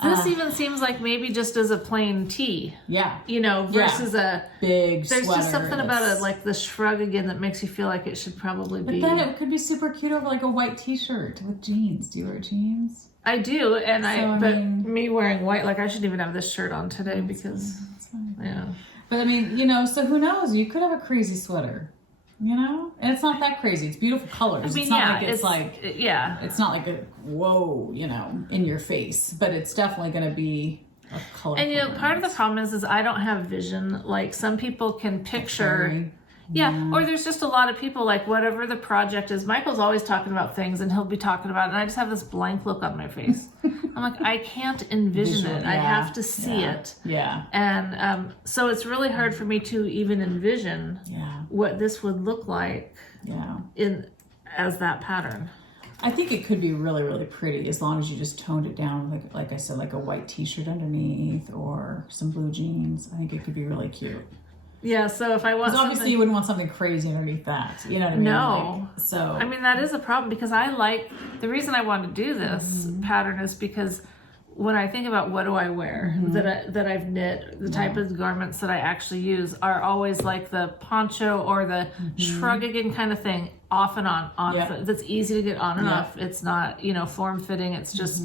This even seems like maybe just as a plain tee. Yeah. Versus a big There's sweater. just something about like the Shruggigan that makes you feel like it should probably be. But then it could be super cute over like a white t-shirt with jeans. Do you wear jeans? I do, and me wearing white, like I shouldn't even have this shirt on today because, yeah. But I mean, so who knows? You could have a crazy sweater. And it's not that crazy. It's beautiful colors. It's not like it's not like a whoa, in your face, but it's definitely going to be a color. And part of the problem is I don't have vision. Like some people can picture. Yeah, or there's just a lot of people, like whatever the project is. Michael's always talking about things, and he'll be talking about it, and I just have this blank look on my face. I'm like, I can't envision it. I have to see it. Yeah. And so it's really hard for me to even envision what this would look like as that pattern. I think it could be really, really pretty as long as you just toned it down, like I said, like a white t-shirt underneath or some blue jeans. I think it could be really cute. Yeah, so if I want something... obviously you wouldn't want something crazy underneath that. You know what I mean? No. That is a problem because the reason I want to do this pattern is because when I think about what do I wear that I've knit, the type of garments that I actually use are always like the poncho or the Shruggigan kind of thing, off and on. That's easy to get on and off. It's not, form-fitting. It's just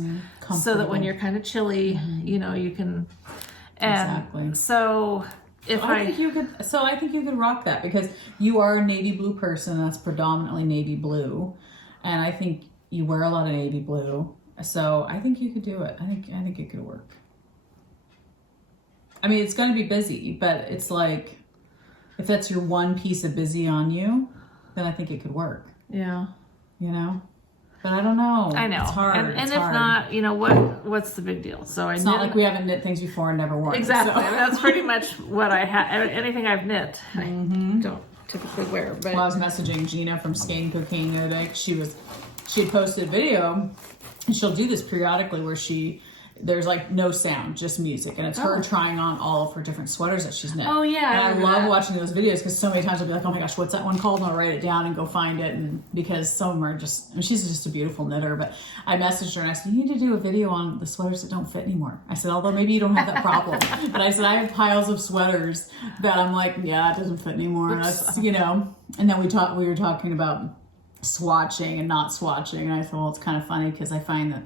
so that when you're kind of chilly, you can... And so... I think you could rock that because you are a navy blue person. That's predominantly navy blue, and I think you wear a lot of navy blue. So I think you could do it. I think it could work. I mean, it's going to be busy, but it's like if that's your one piece of busy on you, then I think it could work. Yeah. But I don't know. I know. It's hard. And if hard. not, what's the big deal? So it's not like we haven't knit things before and never worn. Exactly. So. That's pretty much what I have. Anything I've knit, I don't typically wear. But I was messaging Gina from Skating Cocaine the other day. She had posted a video, and she'll do this periodically where there's like no sound, just music, and it's her trying on all of her different sweaters that she's knit. Oh yeah, and I love watching those videos because so many times I'll be like, oh my gosh, what's that one called? And I'll write it down and go find it, and because some of them are she's just a beautiful knitter. But I messaged her and I said, you need to do a video on the sweaters that don't fit anymore. I said, although maybe you don't have that problem, but I said I have piles of sweaters that I'm like, yeah, it doesn't fit anymore. And that's, and then we were talking about swatching and not swatching, and I thought, well, it's kind of funny because I find that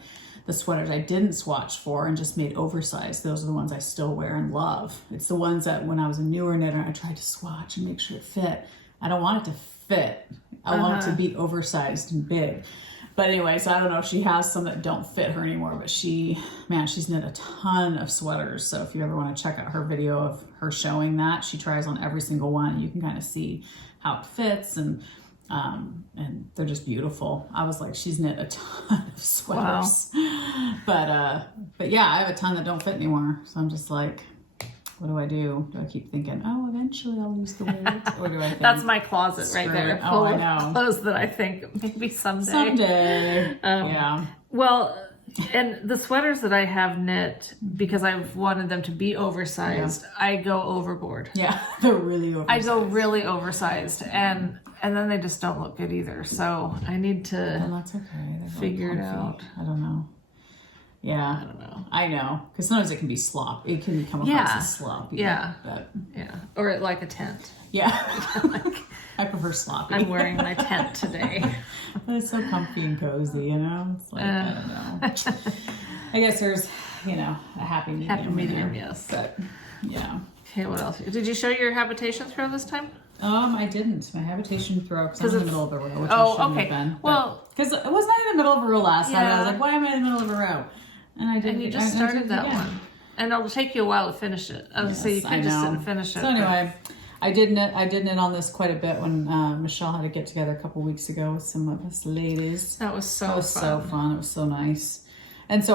the sweaters I didn't swatch for and just made oversized, those are the ones I still wear and love. It's the ones that when I was a newer knitter, I tried to swatch and make sure it fit. I don't want it to fit. I want it to be oversized and big. But anyway, so I don't know if she has some that don't fit her anymore, but she's knit a ton of sweaters. So if you ever want to check out her video of her showing that, she tries on every single one. You can kind of see how it fits, and they're just beautiful. I was like, she's knit a ton of sweaters. Wow. But yeah, I have a ton that don't fit anymore. So I'm just like, what do I do? Do I keep thinking, oh, eventually I'll use the words? Or do I think, that's my closet right there, full of clothes that I think maybe someday. Someday. Yeah. Well, and the sweaters that I have knit, because I've wanted them to be oversized, I go overboard. Yeah, they're really oversized. I go really oversized, and then they just don't look good either. So I need to that's okay. figure it out. I don't know. Yeah. I don't know. I know. Because sometimes it can be slop. It can come across as slop. Yeah. But, or like a tent. Yeah. I prefer sloppy. I'm wearing my tent today. But it's so comfy and cozy, you know? It's like, I don't know. I guess there's, you know, a happy medium. Happy medium, yes. But, yeah. Okay, what else? Did you show your habitation throw this time? I didn't. My habitation throw, because I'm in the middle of a row, which I shouldn't have been. Well, because I wasn't in the middle of a row last time. I was like, why am I in the middle of a row? And I didn't. And you just started that one. And it'll take you a while to finish it. I was going to say, you can just sit and finish it. So anyway, I did knit on this quite a bit when Michelle had a get together a couple weeks ago with some of us ladies. That was so fun. It was so fun. It was so nice. And so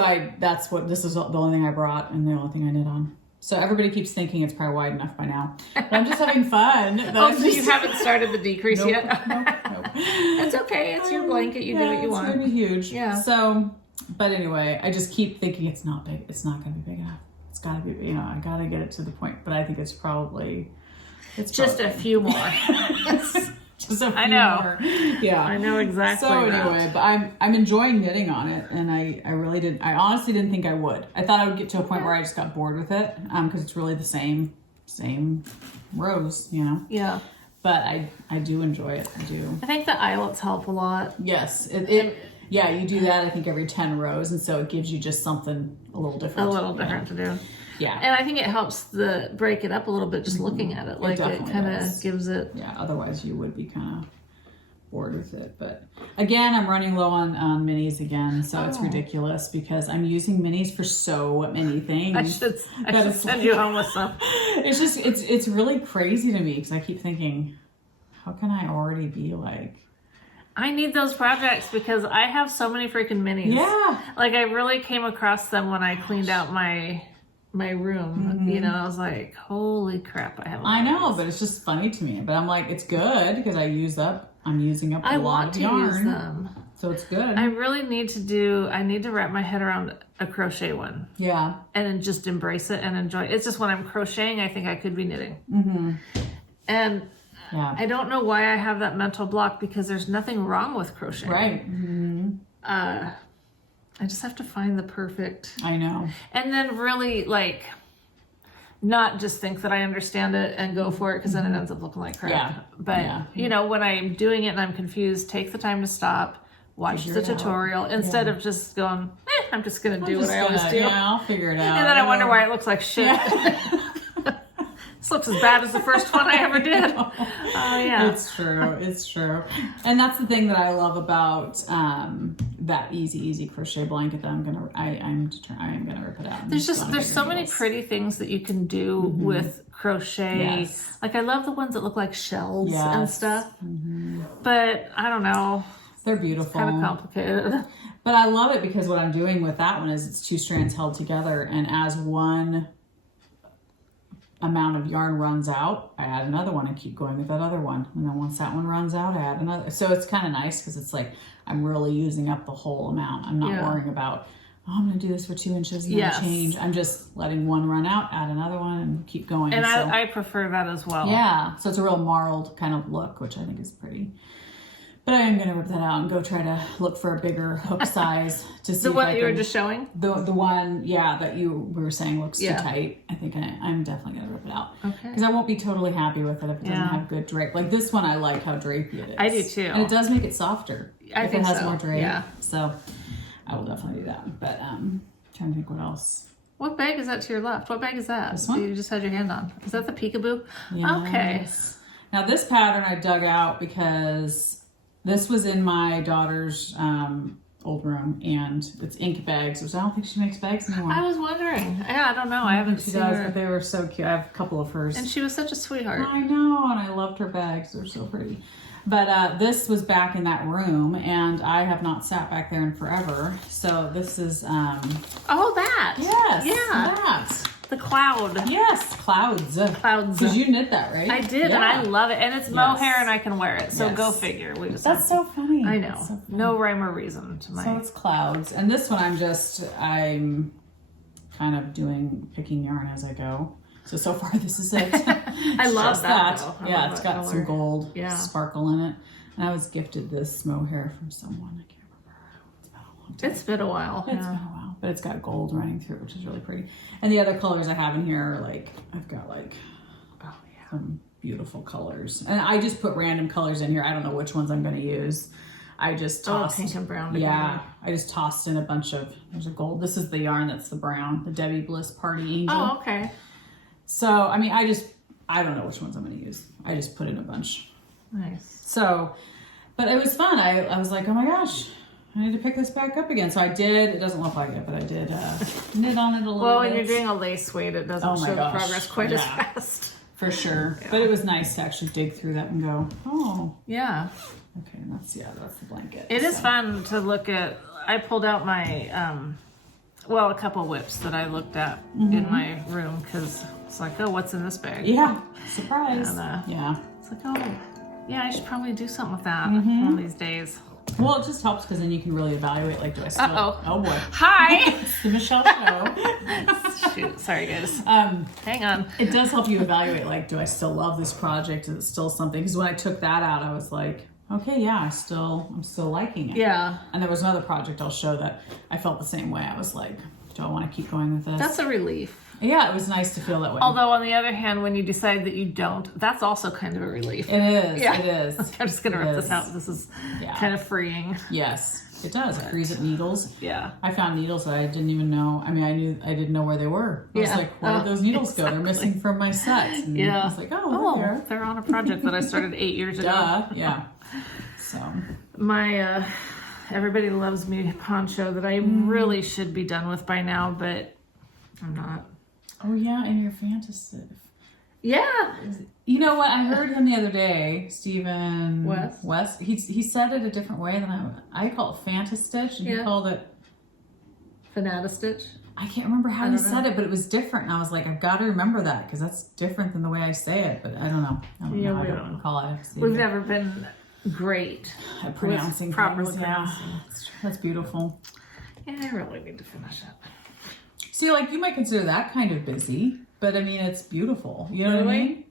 this is the only thing I brought and the only thing I knit on. So everybody keeps thinking it's probably wide enough by now. But I'm just having fun. So you haven't started the decrease yet? Nope. It's okay. It's your blanket. You do what you want. It's going to be huge. Yeah. So, but anyway, I just keep thinking it's not big. It's not going to be big enough. It's got to be, you know, I got to get it to the point. But I think it's probably a few more. Just a few I know. more. Yeah. I know exactly. So anyway, but I'm enjoying knitting on it, and I honestly didn't think I would. I thought I would get to a point where I just got bored with it, because it's really the same rows, you know. Yeah. But I do enjoy it. I do. I think the eyelets help a lot. Yes. Yeah, you do that I think every 10 rows, and so it gives you just something a little different. To do. Yeah. And I think it helps break it up a little bit just looking at it. Like it kind of gives it. Yeah, otherwise you would be kind of bored with it. But again, I'm running low on minis again, so it's ridiculous because I'm using minis for so many things. I should send you home with some. It's just, it's really crazy to me because I keep thinking, how can I already be like... I need those projects because I have so many freaking minis. Yeah. Like I really came across them when I cleaned out my room. You know, I was like, holy crap, I have a lot I know, of but it's just funny to me. But I'm like, it's good because I'm using up a lot of yarn. Use them. So it's good. I really need to wrap my head around a crochet one. Yeah. And then just embrace it and enjoy it. It's just when I'm crocheting, I think I could be knitting. And yeah. I don't know why I have that mental block because there's nothing wrong with crocheting. Right. I just have to find the perfect. I know. And then really like not just think that I understand it and go for it because then it ends up looking like crap. Yeah. But you know, when I'm doing it and I'm confused, take the time to stop, watch the tutorial instead of just going, I'm just going to do what I always do. Yeah, I'll figure it out. And then I wonder why it looks like shit. Yeah. This looks as bad as the first one I ever did. Oh yeah. It's true. And that's the thing that I love about that easy crochet blanket that I am gonna rip it out. There's so many pretty things that you can do with crochet. Yes. Like I love the ones that look like shells and stuff. But I don't know. They're beautiful. It's kind of complicated. But I love it because what I'm doing with that one is it's 2 strands held together, and as one amount of yarn runs out, I add another one and keep going with that other one. And then once that one runs out, I add another. So it's kind of nice because it's like I'm really using up the whole amount. I'm not worrying about, I'm going to do this for 2 inches and then change. I'm just letting one run out, add another one, and keep going. And I prefer that as well. Yeah. So it's a real marled kind of look, which I think is pretty. But I am going to rip that out and go try to look for a bigger hook size to see the one that you were just showing? The one, that we were saying looks too tight. I think I'm definitely going to rip it out. Okay. Because I won't be totally happy with it if it doesn't have good drape. Like this one, I like how drapey it is. I do too. And it does make it softer. I think it has so. more drape. Yeah. So I will definitely do that. But trying to think what else. What bag is that to your left? What bag is that? This one? You just had your hand on. Is that the peekaboo? Yes. Okay. Now this pattern I dug out because this was in my daughter's old room, and it's ink bags, which I don't think she makes bags anymore. I was wondering. Yeah, I don't know. I haven't seen her. But they were so cute. I have a couple of hers. And she was such a sweetheart. I know, and I loved her bags. They're so pretty. But this was back in that room, and I have not sat back there in forever. So this is... oh, that. Yes. Yeah. That. the cloud. Yes, clouds. Clouds. Because you knit that, right? I did, and I love it. And it's mohair, and I can wear it. So go figure. That's so funny. I know. So funny. No rhyme or reason to my... So it's clouds. And this one I'm kind of picking yarn as I go. So far this is it. I love that. Yeah, it's got some gold sparkle in it. And I was gifted this mohair from someone. I can't remember. It's been a while. It's been a while. But it's got gold running through it, which is really pretty. And the other colors I have in here are like, I've got like some beautiful colors. And I just put random colors in here. I don't know which ones I'm going to use. I just tossed. Pink and brown together. Yeah. I just tossed in a bunch of, there's a gold. This is the yarn that's the brown, the BALL-BLES Party Angel. Oh, okay. So, I mean, I don't know which ones I'm going to use. I just put in a bunch. Nice. So, but it was fun. I was like, oh my gosh, I need to pick this back up again. So I did. It doesn't look like it, but I did knit on it a little bit. Well, when you're doing a lace weight, it doesn't show progress quite as fast. For sure. Yeah. But it was nice to actually dig through that and go, oh. Yeah. Okay, that's the blanket. It is fun to look at. I pulled out my, a couple whips that I looked at in my room because it's like, oh, what's in this bag? Yeah, surprise. And, yeah. It's like, oh, yeah, I should probably do something with that one of these days. Well, it just helps because then you can really evaluate, like, do I still... Oh, boy. Hi! It's the Michelle Show. Shoot, sorry, guys. Hang on. It does help you evaluate, like, do I still love this project? Is it still something? Because when I took that out, I was like, okay, yeah, I'm still liking it. Yeah. And there was another project I'll show that I felt the same way. I was like, do I want to keep going with this? That's a relief. Yeah, it was nice to feel that way. Although on the other hand, when you decide that you don't, that's also kind of a relief. It is. Yeah. It is. I'm just going to rip this out. This is kind of freeing. Yes, it does. It frees up needles. Yeah. I found needles that I didn't even know. I mean, I didn't know where they were. I was like, where did those needles go? They're missing from my set. And I was like, oh, they're on a project that I started 8 years ago. Yeah. So. My, Everybody Loves Me poncho that I really should be done with by now, but I'm not. Oh, yeah, and your fantasy. Yeah. You know what? I heard him the other day, Stephen West. He said it a different way than I call it Fantastitch, and he called it Fanatastitch. I can't remember how he said it, but it was different. And I was like, I've got to remember that because that's different than the way I say it. But I don't know. I don't recall it. We've never been great at pronouncing properly things. pronouncing. That's beautiful. Yeah, I really need to finish it. See, like, you might consider that kind of busy, but I mean, it's beautiful. You know what I mean?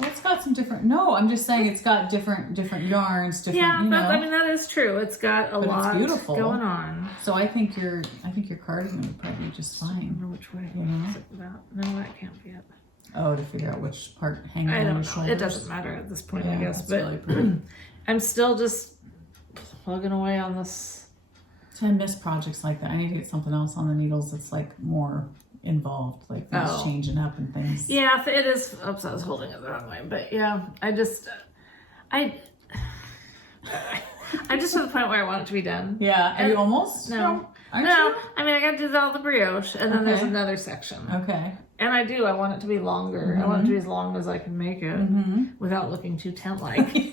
Well, it's got some different. No, I'm just saying it's got different yarns. Different, I mean, that is true. It's got a lot going on. So I think your cardigan would probably be just fine. I don't know which way. Is it about? No, that can't be it. Oh, to figure out which part hangs on your shoulders. It doesn't matter at this point, I guess. But really pretty. I'm still just plugging away on this. So I miss projects like that. I need to get something else on the needles that's like more involved, like things changing up and things. Yeah, it is. Oops, I was holding it the wrong way. But yeah, I just to the point where I want it to be done. Yeah, are you almost? No. I mean, I got to do all the brioche, and then there's another section. Okay. And I do. I want it to be longer. I want it to be as long as I can make it without looking too tent-like.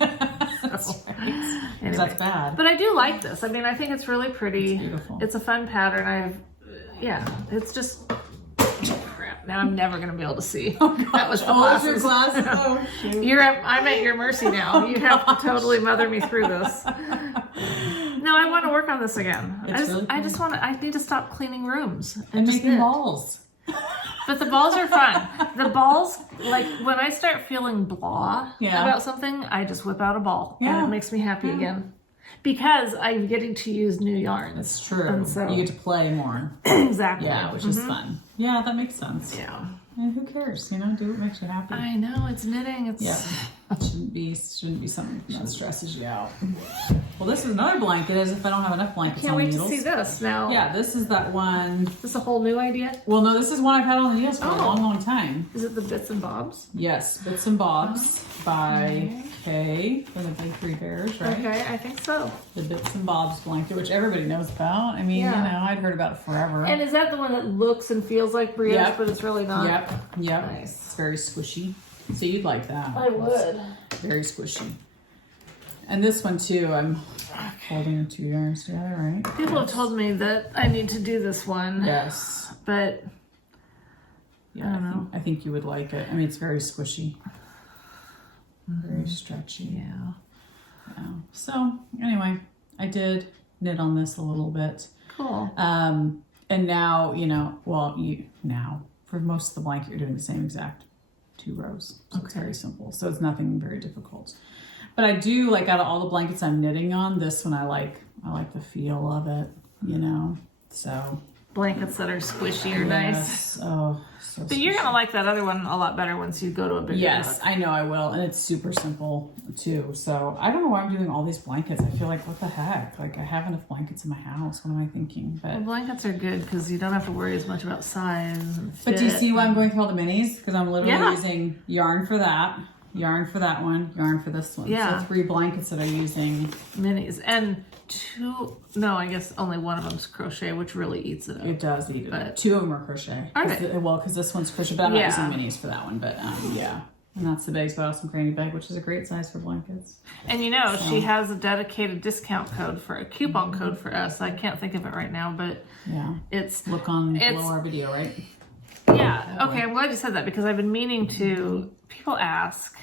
That's right. Anyway. That's bad. But I do like this. I mean, I think it's really pretty. It's beautiful. It's a fun pattern. It's just... Crap. Now I'm never going to be able to see. Oh, gosh. That was the glasses. Your glasses. Oh, shoot. I'm at your mercy now. You have to totally mother me through this. No, I want to work on this again. I need to stop cleaning rooms and making balls. But the balls are fun. The balls, like when I start feeling blah about something, I just whip out a ball and it makes me happy again. Because I'm getting to use new yarns. That's true. And so, you get to play more. Exactly. Yeah, which is fun. Yeah, that makes sense. Yeah. And who cares? Do what makes you happy. I know, it's knitting. It shouldn't be something that stresses you out. Well, this is another blanket, as if I don't have enough blankets on the needles. Can't wait to see this now. Yeah, this is that one. Is this a whole new idea? Well, no, this is one I've had on the needles for a long, long time. Is it the Bits and Bobs? Yes, Bits and Bobs by Kay from the Big Three Bears, right? Okay, I think so. The Bits and Bobs blanket, which everybody knows about. I mean, I'd heard about it forever. And is that the one that looks and feels like brioche, but it's really not? Yep. Nice. It's very squishy. So you'd like that. I would. Very squishy. And this one too, I'm holding 2 yarns together, right? People have told me that I need to do this one. Yes. But Yeah, I think you would like it. I mean, it's very squishy, very stretchy. Yeah. So anyway, I did knit on this a little bit. Cool. And now, now for most of the blanket, you're doing the same exact 2 rows. So it's very simple. So it's nothing very difficult. But I do like, out of all the blankets I'm knitting on, this one I like the feel of it, so. Blankets that are squishy are nice. Oh, so But you're going to like that other one a lot better once you go to a bigger Yes, book. I know I will. And it's super simple too. So I don't know why I'm doing all these blankets. I feel like, what the heck? Like, I have enough blankets in my house. What am I thinking? But Well, blankets are good because you don't have to worry as much about size and fit. But do you see why I'm going through all the minis? Because I'm literally using yarn for that, yarn for that one, yarn for this one. Yeah. So 3 blankets that I'm using. Minis. And 2, no, I guess only one of them's crochet, which really eats it up. It does eat it up. 2 of them are crochet. All right. Because this one's crochet, but I'm not using minis for that one. But yeah. And that's the Bags by Awesome Granny bag, which is a great size for blankets. And she has a dedicated discount code a coupon code for us. I can't think of it right now, but it's... Look below our video, right? Yeah. Okay, I'm glad you said that because I've been meaning to... People ask,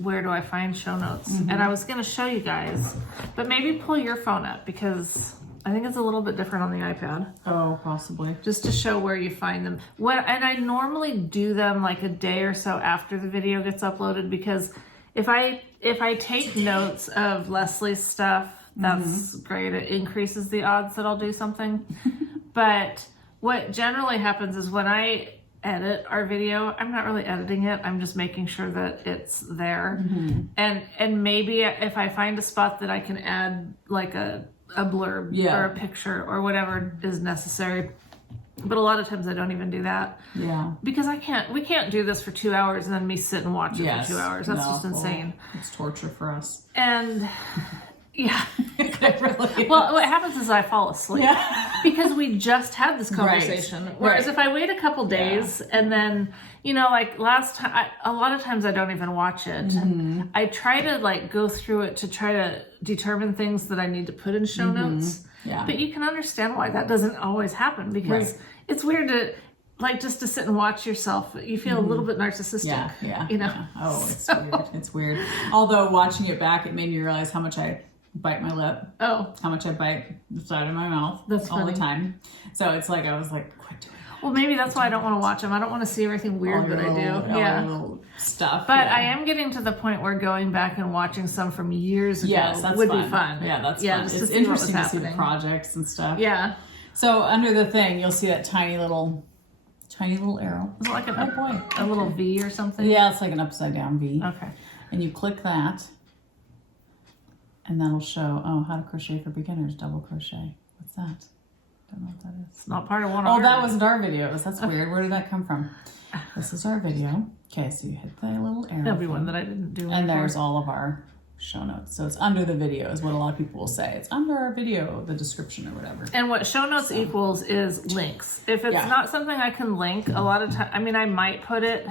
where do I find show notes? And I was going to show you guys, but maybe pull your phone up because I think it's a little bit different on the iPad. Oh, possibly. Just to show where you find them. And I normally do them like a day or so after the video gets uploaded because if I take notes of Leslie's stuff, that's great. It increases the odds that I'll do something. But what generally happens is when I edit our video, I'm not really editing it. I'm just making sure that it's there. And maybe if I find a spot that I can add like a blurb or a picture or whatever is necessary. But a lot of times I don't even do that. Yeah. Because we can't do this for 2 hours and then me sit and watch it for 2 hours. That's just insane. It's torture for us. And well, what happens is I fall asleep because we just had this conversation. Whereas if I wait a couple days and then, like last time, a lot of times I don't even watch it. I try to like go through it to try to determine things that I need to put in show notes. Yeah. But you can understand why that doesn't always happen because it's weird to just to sit and watch yourself. You feel a little bit narcissistic. Yeah. Oh, it's weird. It's weird. Although watching it back, it made me realize how much I bite my lip. Oh. How much I bite the side of my mouth. That's all the time. So it's like, I was like, quit doing it. Well, maybe that's why I don't want to watch them. I don't want to see everything weird that I do. Little stuff. But I am getting to the point where going back and watching some from years ago would be fun. Yeah, that's fun. It's interesting to see the projects and stuff. Yeah. So under the thing, you'll see that tiny little arrow. Is it like a little V or something? Yeah, it's like an upside down V. Okay. And you click that. And that'll show, how to crochet for beginners, double crochet. What's that? Don't know what that is. It's not part of one of our that wasn't our videos. That's weird. Where did that come from? This is our video. Okay, so you hit the little arrow. There'll be one that I didn't do. And there's all of our show notes. So it's under the video is what a lot of people will say. It's under our video, the description or whatever. And what show notes equals is links. If it's not something I can link, a lot of time, I might put it.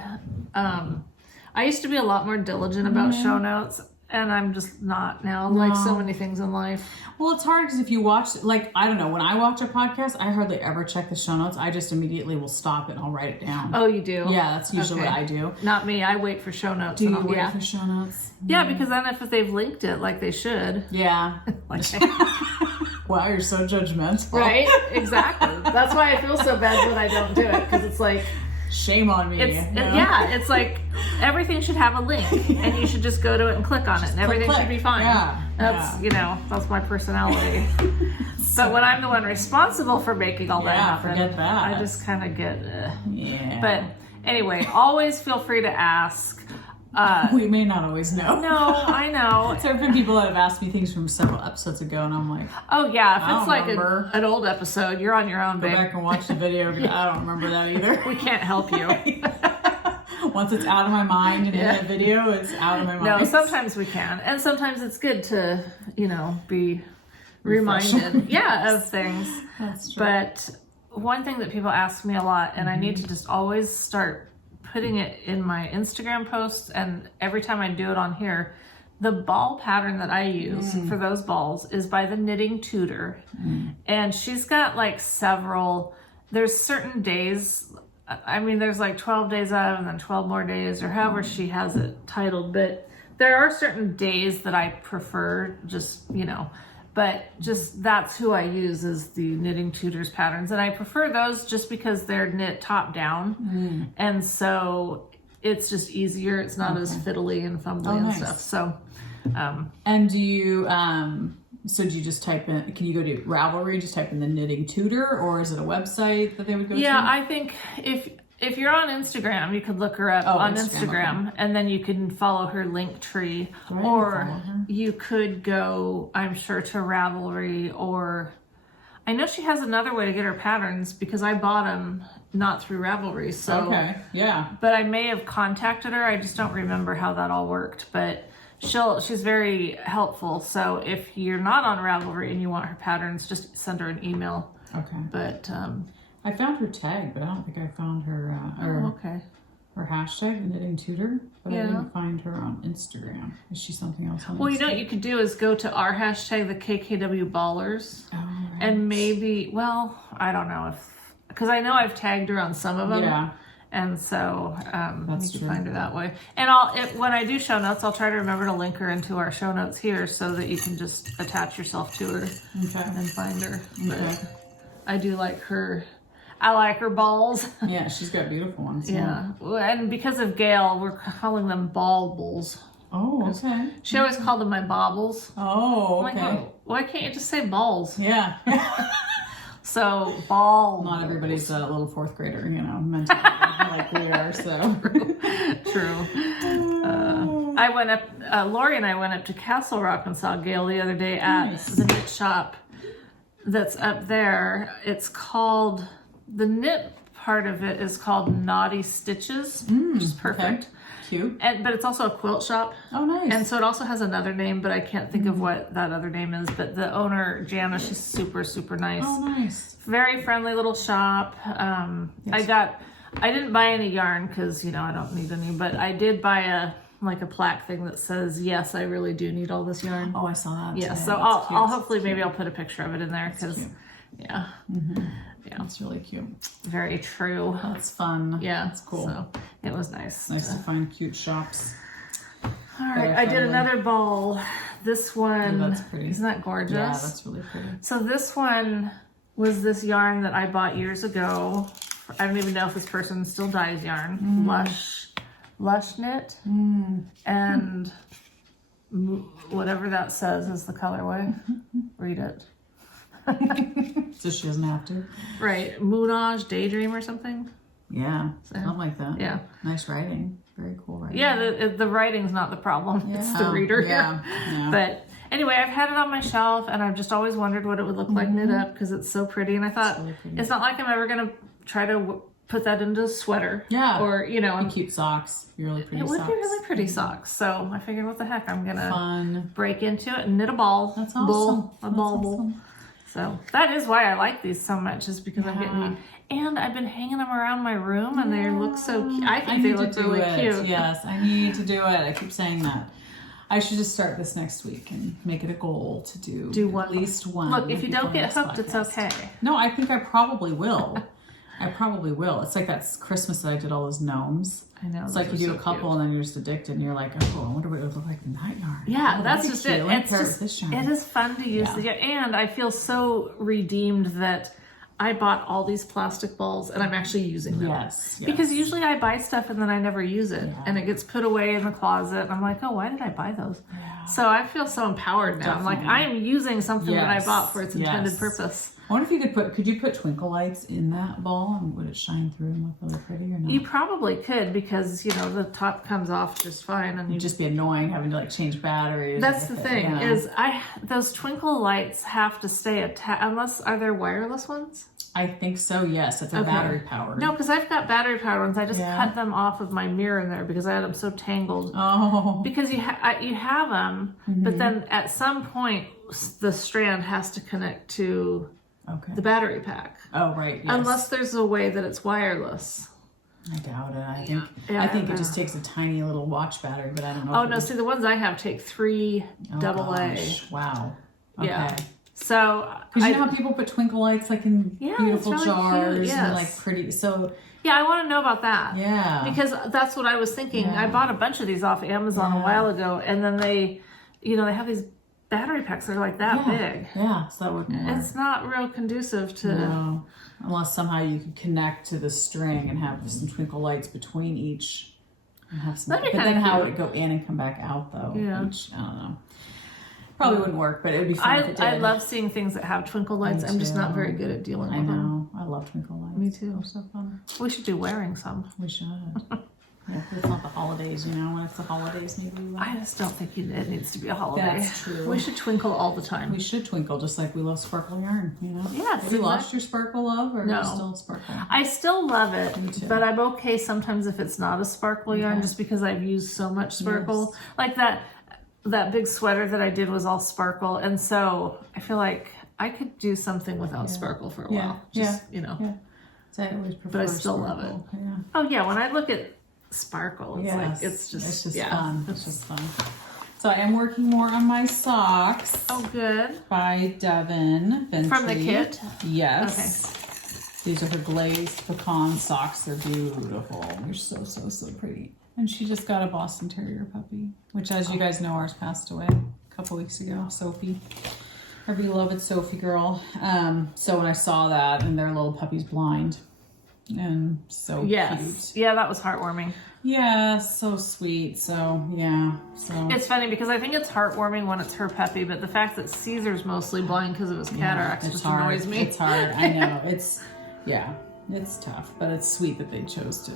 I used to be a lot more diligent about show notes. And I'm just not now, like so many things in life. Well, it's hard because if you watch, I don't know, when I watch a podcast, I hardly ever check the show notes. I just immediately will stop it and I'll write it down. Oh, you do? Yeah, that's usually what I do. Not me. I wait for show notes. Do you wait for show notes? Yeah, because then if they've linked it like they should. Yeah. Wow, you're so judgmental. Right? Exactly. That's why I feel so bad when I don't do it because it's like... Shame on me. It's like everything should have a link and you should just go to it and click on it and everything should be fine. Yeah. That's my personality. But when I'm the one responsible for making all that happen, forget that. I just kind of get But anyway, always feel free to ask. We may not always know. No, I know. There have been people that have asked me things from several episodes ago, and I'm like, oh yeah, if it's like an old episode, you're on your own, babe. Go back and watch the video. I don't remember that either. We can't help you. Once it's out of my mind and in that video, it's out of my mind. No, sometimes we can, and sometimes it's good to, be reminded, of things. That's true. But one thing that people ask me a lot, and I need to just always start putting it in my Instagram posts, and every time I do it on here, the ball pattern that I use for those balls is by the Knitting Tutor. And she's got like there's certain days I mean, there's like 12 days of and then 12 more days or however she has it titled. But there are certain days that I prefer, just, you know, but just that's who I use is the Knitting Tutors patterns. And I prefer those just because they're knit top down. And so it's just easier. It's not as fiddly and fumbly and stuff. So, and do you, so do you just type in, can you go to Ravelry and just type in the Knitting Tutor, or is it a website that they would go to? Yeah, I think if you're on Instagram, you could look her up on Instagram, and then you can follow her link tree, or you could go, I'm sure, to Ravelry, or I know she has another way to get her patterns because I bought them not through Ravelry. So but I may have contacted her. I just don't remember how that all worked, but she's very helpful. So if you're not on Ravelry and you want her patterns, just send her an email. Okay. But I found her tag, but I don't think I found her her hashtag, the Knitting Tutor, but I didn't find her on Instagram. Is she something else on Instagram? Well, you know what you could do is go to our hashtag, the KKW Ballers, and maybe, well, I don't know because I know I've tagged her on some of them. Yeah. And so you can find her that way. And when I do show notes, I'll try to remember to link her into our show notes here so that you can just attach yourself to her and find her. But I do like her. I like her balls. Yeah, she's got beautiful ones. Yeah. And because of Gail, we're calling them baubles. Oh, okay. She always called them my baubles. Oh, okay. I'm like, why can't you just say balls? Yeah. So, ball. Not everybody's a little fourth grader, you know, mentally like we are, so. True. I went up, Lori and I went up to Castle Rock and saw Gail the other day at the knit shop that's up there. It's called, the knit part of it is called Knotty Stitches, which is perfect. Okay. Cute. But it's also a quilt shop. Oh, nice. And so it also has another name, but I can't think of what that other name is. But the owner, Jana, she's super, super nice. Oh, nice. Very friendly little shop. I didn't buy any yarn because, you know, I don't need any, but I did buy a plaque thing that says, yes, I really do need all this yarn. Oh, I saw that. Yeah, so I'll hopefully, maybe I'll put a picture of it in there because, yeah. Yeah, that's really cute. Very true. That's fun. Yeah, that's cool. So it was nice. Nice to find cute shops. All right, I did another ball. This one, that's pretty. Isn't that gorgeous? Yeah, that's really pretty. So this one was this yarn that I bought years ago. I don't even know if this person still dyes yarn. Lush knit, and whatever that says is the colorway. Read it. So she doesn't have to. Right. Moonage, Daydream or something. Yeah, something like that. Yeah. Nice writing. Very cool writing. Yeah, the writing's not the problem. Yeah. It's the reader. Yeah. But anyway, I've had it on my shelf and I've just always wondered what it would look like knit up because it's so pretty. And I thought, it's not like I'm ever going to try to put that into a sweater. Yeah. Or, you know. And cute socks. Really pretty socks. It would be really pretty socks. So I figured, what the heck, I'm going to break into it and knit a ball. That's awesome. A bauble. So that is why I like these so much, is because I'm getting, and I've been hanging them around my room and they look so cute. I think they look really cute. Yes, I need to do it. I keep saying that. I should just start this next week and make it a goal to do one, at least one. Look, if you don't get hooked, it's okay. No, I think I probably will. It's like that Christmas that I did all those gnomes. I know. It's like you do a couple and then you're just addicted and you're like, oh, I wonder what it would look like in that yarn. Yeah, that's just it. It is fun to use the yarn. And I feel so redeemed that I bought all these plastic balls and I'm actually using them. Yes. Because usually I buy stuff and then I never use it. Yeah. And it gets put away in the closet. And I'm like, oh, why did I buy those? Yeah. So I feel so empowered now. Definitely. I'm like, I am using something that I bought for its intended purpose. I wonder if could you put twinkle lights in that ball and would it shine through and look really pretty or not? You probably could because, you know, the top comes off just fine. And it'd just be annoying having to like change batteries. That's the thing is those twinkle lights have to stay attached are there wireless ones? I think so, yes. If they're battery powered. No, because I've got battery powered ones. I just cut them off of my mirror in there because I had them so tangled. Oh. Because you have them, but then at some point the strand has to connect to the battery pack. Oh, right. Yes. Unless there's a way that it's wireless. I doubt it. I think it just takes a tiny little watch battery, but I don't know. Oh, no. See, the ones I have take 3 AA. Wow. Okay. Yeah. So because you know how people put twinkle lights like in beautiful really jars and like pretty. So yeah, I want to know about that. Yeah, because that's what I was thinking. I bought a bunch of these off Amazon a while ago, and then they have these battery packs that are like that big. Yeah, so that wouldn't work. It's not real conducive to. No, unless somehow you could connect to the string and have some twinkle lights between each. And have some, but then how would it go in and come back out though? Yeah, I don't know. Probably wouldn't work, but it would be fun if it did. I love seeing things that have twinkle lights. I'm just not very good at dealing with them. I love twinkle lights. Me too. They're so fun. We should do wearing some. We should. Yeah, but it's not the holidays, you know. When it's the holidays, maybe we will. I just don't think it needs to be a holiday. That's true. We should twinkle all the time. We should twinkle, just like we love sparkle yarn, you know? Yeah. Have you lost your sparkle love, or no. you still sparkle? I still love it, Me too. but I'm okay sometimes if it's not a sparkle yarn, just because I've used so much sparkle. Yes. Like that big sweater that I did was all sparkle, and so I feel like I could do something without sparkle for a while. Just, you know. Yeah. So I always prefer but I still sparkle. love it. Yeah. Oh yeah, when I look at sparkle, it's like it's just fun. It's just fun. So I am working more on my socks. Oh, good. By Devin Ventry. From the kit? Yes. Okay. These are her glazed pecan socks. They're beautiful. They're so, so, so pretty. And she just got a Boston Terrier puppy, which, as you guys know, ours passed away a couple weeks ago. Sophie. Our beloved Sophie girl. So when I saw that, and their little puppy's blind. And so cute. Yeah, that was heartwarming. Yeah, so sweet. So, yeah. So it's funny because I think it's heartwarming when it's her puppy, but the fact that Caesar's mostly blind because of his cataracts just annoys me. It's hard. I know. It's tough, but it's sweet that they chose to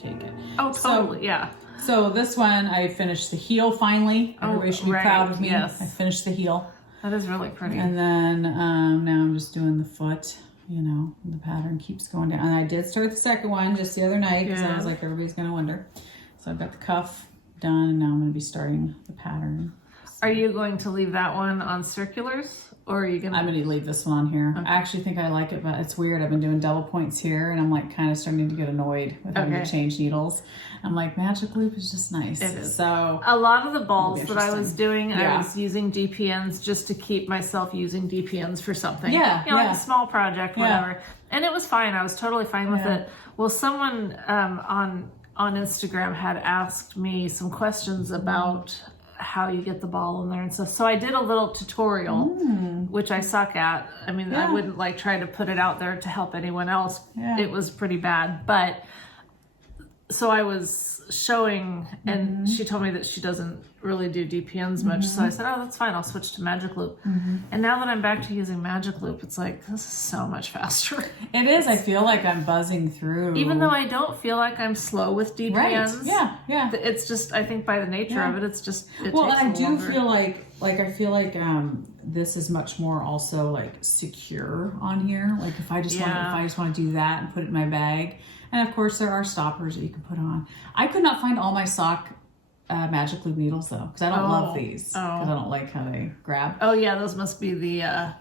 take it. Oh, totally. Yeah. So this one, I finished the heel finally. Everybody should be proud of me. Yes. I finished the heel. That is really pretty. And then now I'm just doing the foot. You know, the pattern keeps going down. And I did start the second one just the other night because I was like, everybody's going to wonder. So I've got the cuff done, and now I'm going to be starting the pattern. So. Are you going to leave that one on circulars, or are you going to? I'm going to leave this one on here. Okay. I actually think I like it, but it's weird. I've been doing double points here, and I'm like kind of starting to get annoyed with having to change needles. I'm like, magic loop is just nice. It is. So a lot of the balls that I was doing, I was using DPNs just to keep myself using DPNs for something. Yeah. You know, like a small project, whatever. And it was fine. I was totally fine with it. Well, someone on Instagram had asked me some questions about how you get the ball in there and stuff. So I did a little tutorial, which I suck at. I mean, I wouldn't like try to put it out there to help anyone else. Yeah. It was pretty bad, but so I was showing, and she told me that she doesn't really do DPNs much. So I said, oh, that's fine. I'll switch to Magic Loop. And now that I'm back to using Magic Loop, it's like, this is so much faster. It is. I feel like I'm buzzing through. Even though I don't feel like I'm slow with DPNs. Right. Yeah. It's just, I think by the nature of it, it's just, it well, takes and I do longer. feel like this is much more also like secure on here. Like if I just want to do that and put it in my bag. And of course there are stoppers that you can put on. I could not find all my sock Magic Loop needles though, because I don't love these. Because I don't like how they grab. Oh yeah, those must be the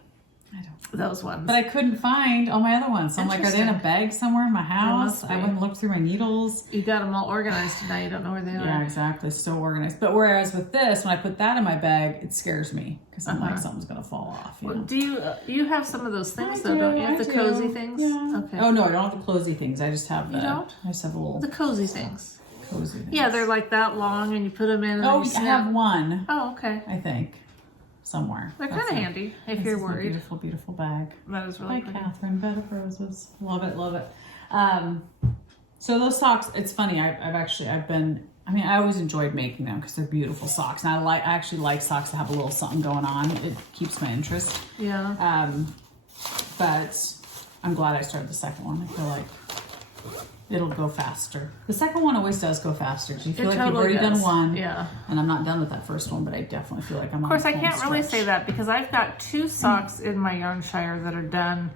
those ones. But I couldn't find all my other ones. So I'm like, are they in a bag somewhere in my house? I wouldn't look through my needles. You got them all organized now. You don't know where they are. Yeah, exactly. So organized. But whereas with this, when I put that in my bag, it scares me because I'm like, something's gonna fall off. You know? Do you have some of those things though? Don't you have the cozy things? Yeah. Okay. Oh no, I don't have the cozy things. I just have You don't? I just have a little. The cozy things. Cozy things. Yeah, they're like that long, and you put them in. And I have one. Oh, okay. I think somewhere. They're kind of handy if you're worried. Beautiful, beautiful bag. That is really pretty. Catherine, Bed of Roses. Love it, love it. So those socks, it's funny. I always enjoyed making them because they're beautiful socks, and I actually like socks that have a little something going on. It keeps my interest. Yeah. But I'm glad I started the second one. I feel like it'll go faster. The second one always does go faster. Do you feel like you've already done one? Yeah. And I'm not done with that first one, but I definitely feel like I'm on the Of course, I can't really say that because I've got 2 socks in my yarn shire that are done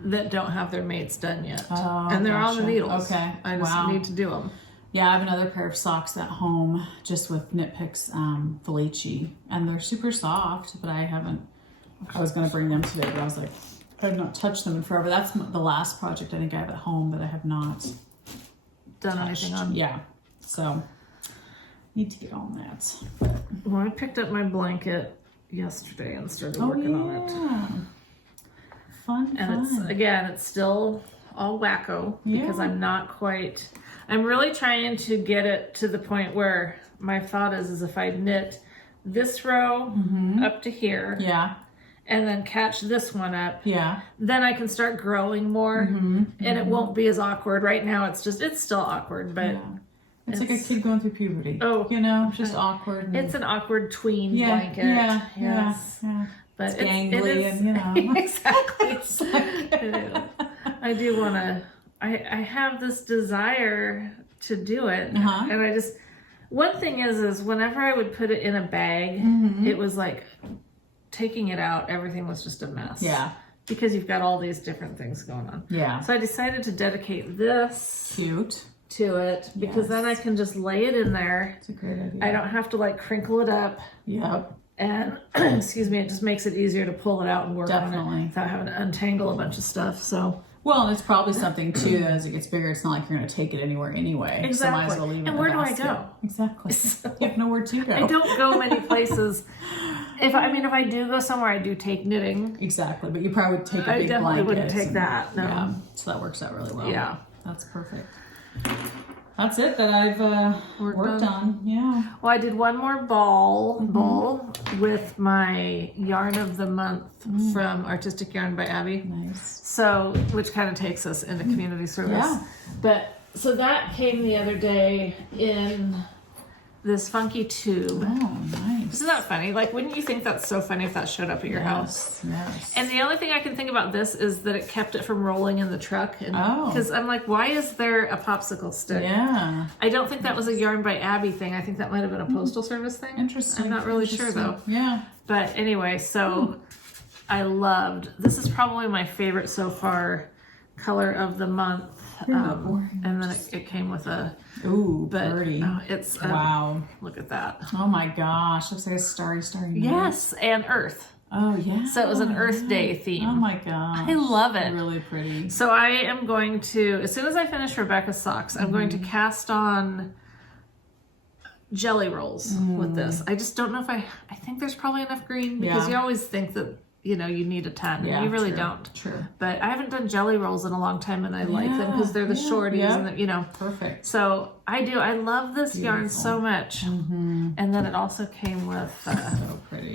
that don't have their mates done yet. Oh, and they're on the needles. Okay. I just need to do them. Yeah, I have another pair of socks at home just with Knit Picks Felici. And they're super soft, but I was going to bring them today, but I was like, I have not touched them in forever. That's the last project I think I have at home that I have not done anything on. Yeah, so need to get on that. Well, I picked up my blanket yesterday and started working on it. Fun. It's still all wacko because I'm really trying to get it to the point where my thought is if I knit this row up to here. Yeah. And then catch this one up. Yeah. Then I can start growing more and it won't be as awkward. Right now it's still awkward, but it's like a kid going through puberty. Oh, you know, just awkward. It's an awkward tween blanket. Yeah. But it's gangly and you know. Exactly. I do want to, I have this desire to do it. And one thing is whenever I would put it in a bag, it was like, taking it out, everything was just a mess. Yeah. Because you've got all these different things going on. Yeah. So I decided to dedicate this to it because then I can just lay it in there. It's a great idea. I don't have to like crinkle it up. Yep. And excuse me, it just makes it easier to pull it out and work on it without having to untangle a bunch of stuff. So well, and it's probably something too that as it gets bigger, it's not like you're going to take it anywhere anyway. Exactly. So might as well leave it. And where do I go? Exactly. So, you have nowhere to go. I don't go many places. If I do go somewhere, I do take knitting. Exactly, but you probably would take a big blanket. I definitely wouldn't take that. No. Yeah, so that works out really well. Yeah, that's perfect. That's it that I've worked on. Yeah. Well, I did one more ball with my yarn of the month from Artistic Yarn by Abby. Nice. So, which kind of takes us into community service. Yeah. But so that came the other day in this funky tube. Oh, nice. Isn't that funny? Like, wouldn't you think that's so funny if that showed up at your house? Yes. And the only thing I can think about this is that it kept it from rolling in the truck. Because I'm like, why is there a popsicle stick? Yeah. I don't think that was a Yarn by Abby thing. I think that might have been a postal service thing. Interesting. I'm not really sure though. Yeah. But anyway, so this is probably my favorite so far color of the month. And then it came with a pretty. It's wow! Look at that! Oh my gosh! Looks like a starry night. Yes, and Earth. Oh yeah! So it was an Earth Day theme. Oh my gosh! I love it. Really pretty. So I am going to, as soon as I finish Rebecca's socks, I'm going to cast on jelly rolls with this. I just don't know if I think there's probably enough green because you always think that. You need a ton, and you really don't. True. But I haven't done jelly rolls in a long time, and I like them because they're the shorties, and perfect. So I do. I love this yarn so much, and then it also came with so pretty.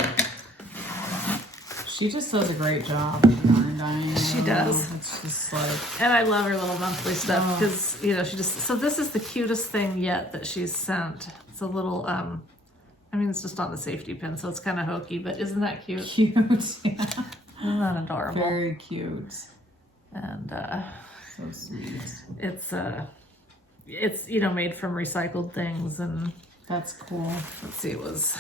She just does a great job yarn dyeing. She does. It's just like, and I love her little monthly stuff because she just. So this is the cutest thing yet that she's sent. It's a little it's just on the safety pin, so it's kind of hokey, but isn't that cute? Cute, yeah. Isn't that adorable? Very cute. And so sweet. It's made from recycled things, and that's cool. Let's see, it was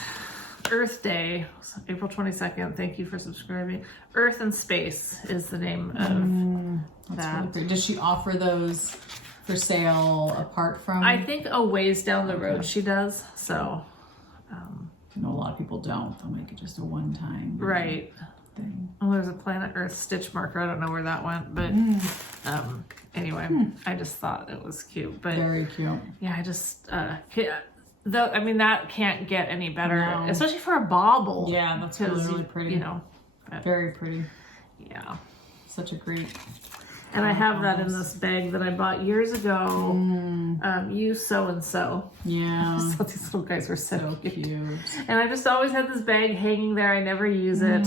Earth Day, April 22nd. Thank you for subscribing. Earth and Space is the name of that. Really great. Does she offer those for sale apart from? I think a ways down the road she does, so. A lot of people don't. They'll make it just a one-time thing. Oh, there's a Planet Earth stitch marker. I don't know where that went, but anyway, I just thought it was cute. But very cute. Yeah, I just that can't get any better, especially for a bauble. Yeah, that's really pretty. Very pretty. Yeah, such a great. And I have that in this bag that I bought years ago. You so and so. Yeah. I thought these little guys were so cute. And I just always had this bag hanging there. I never use it.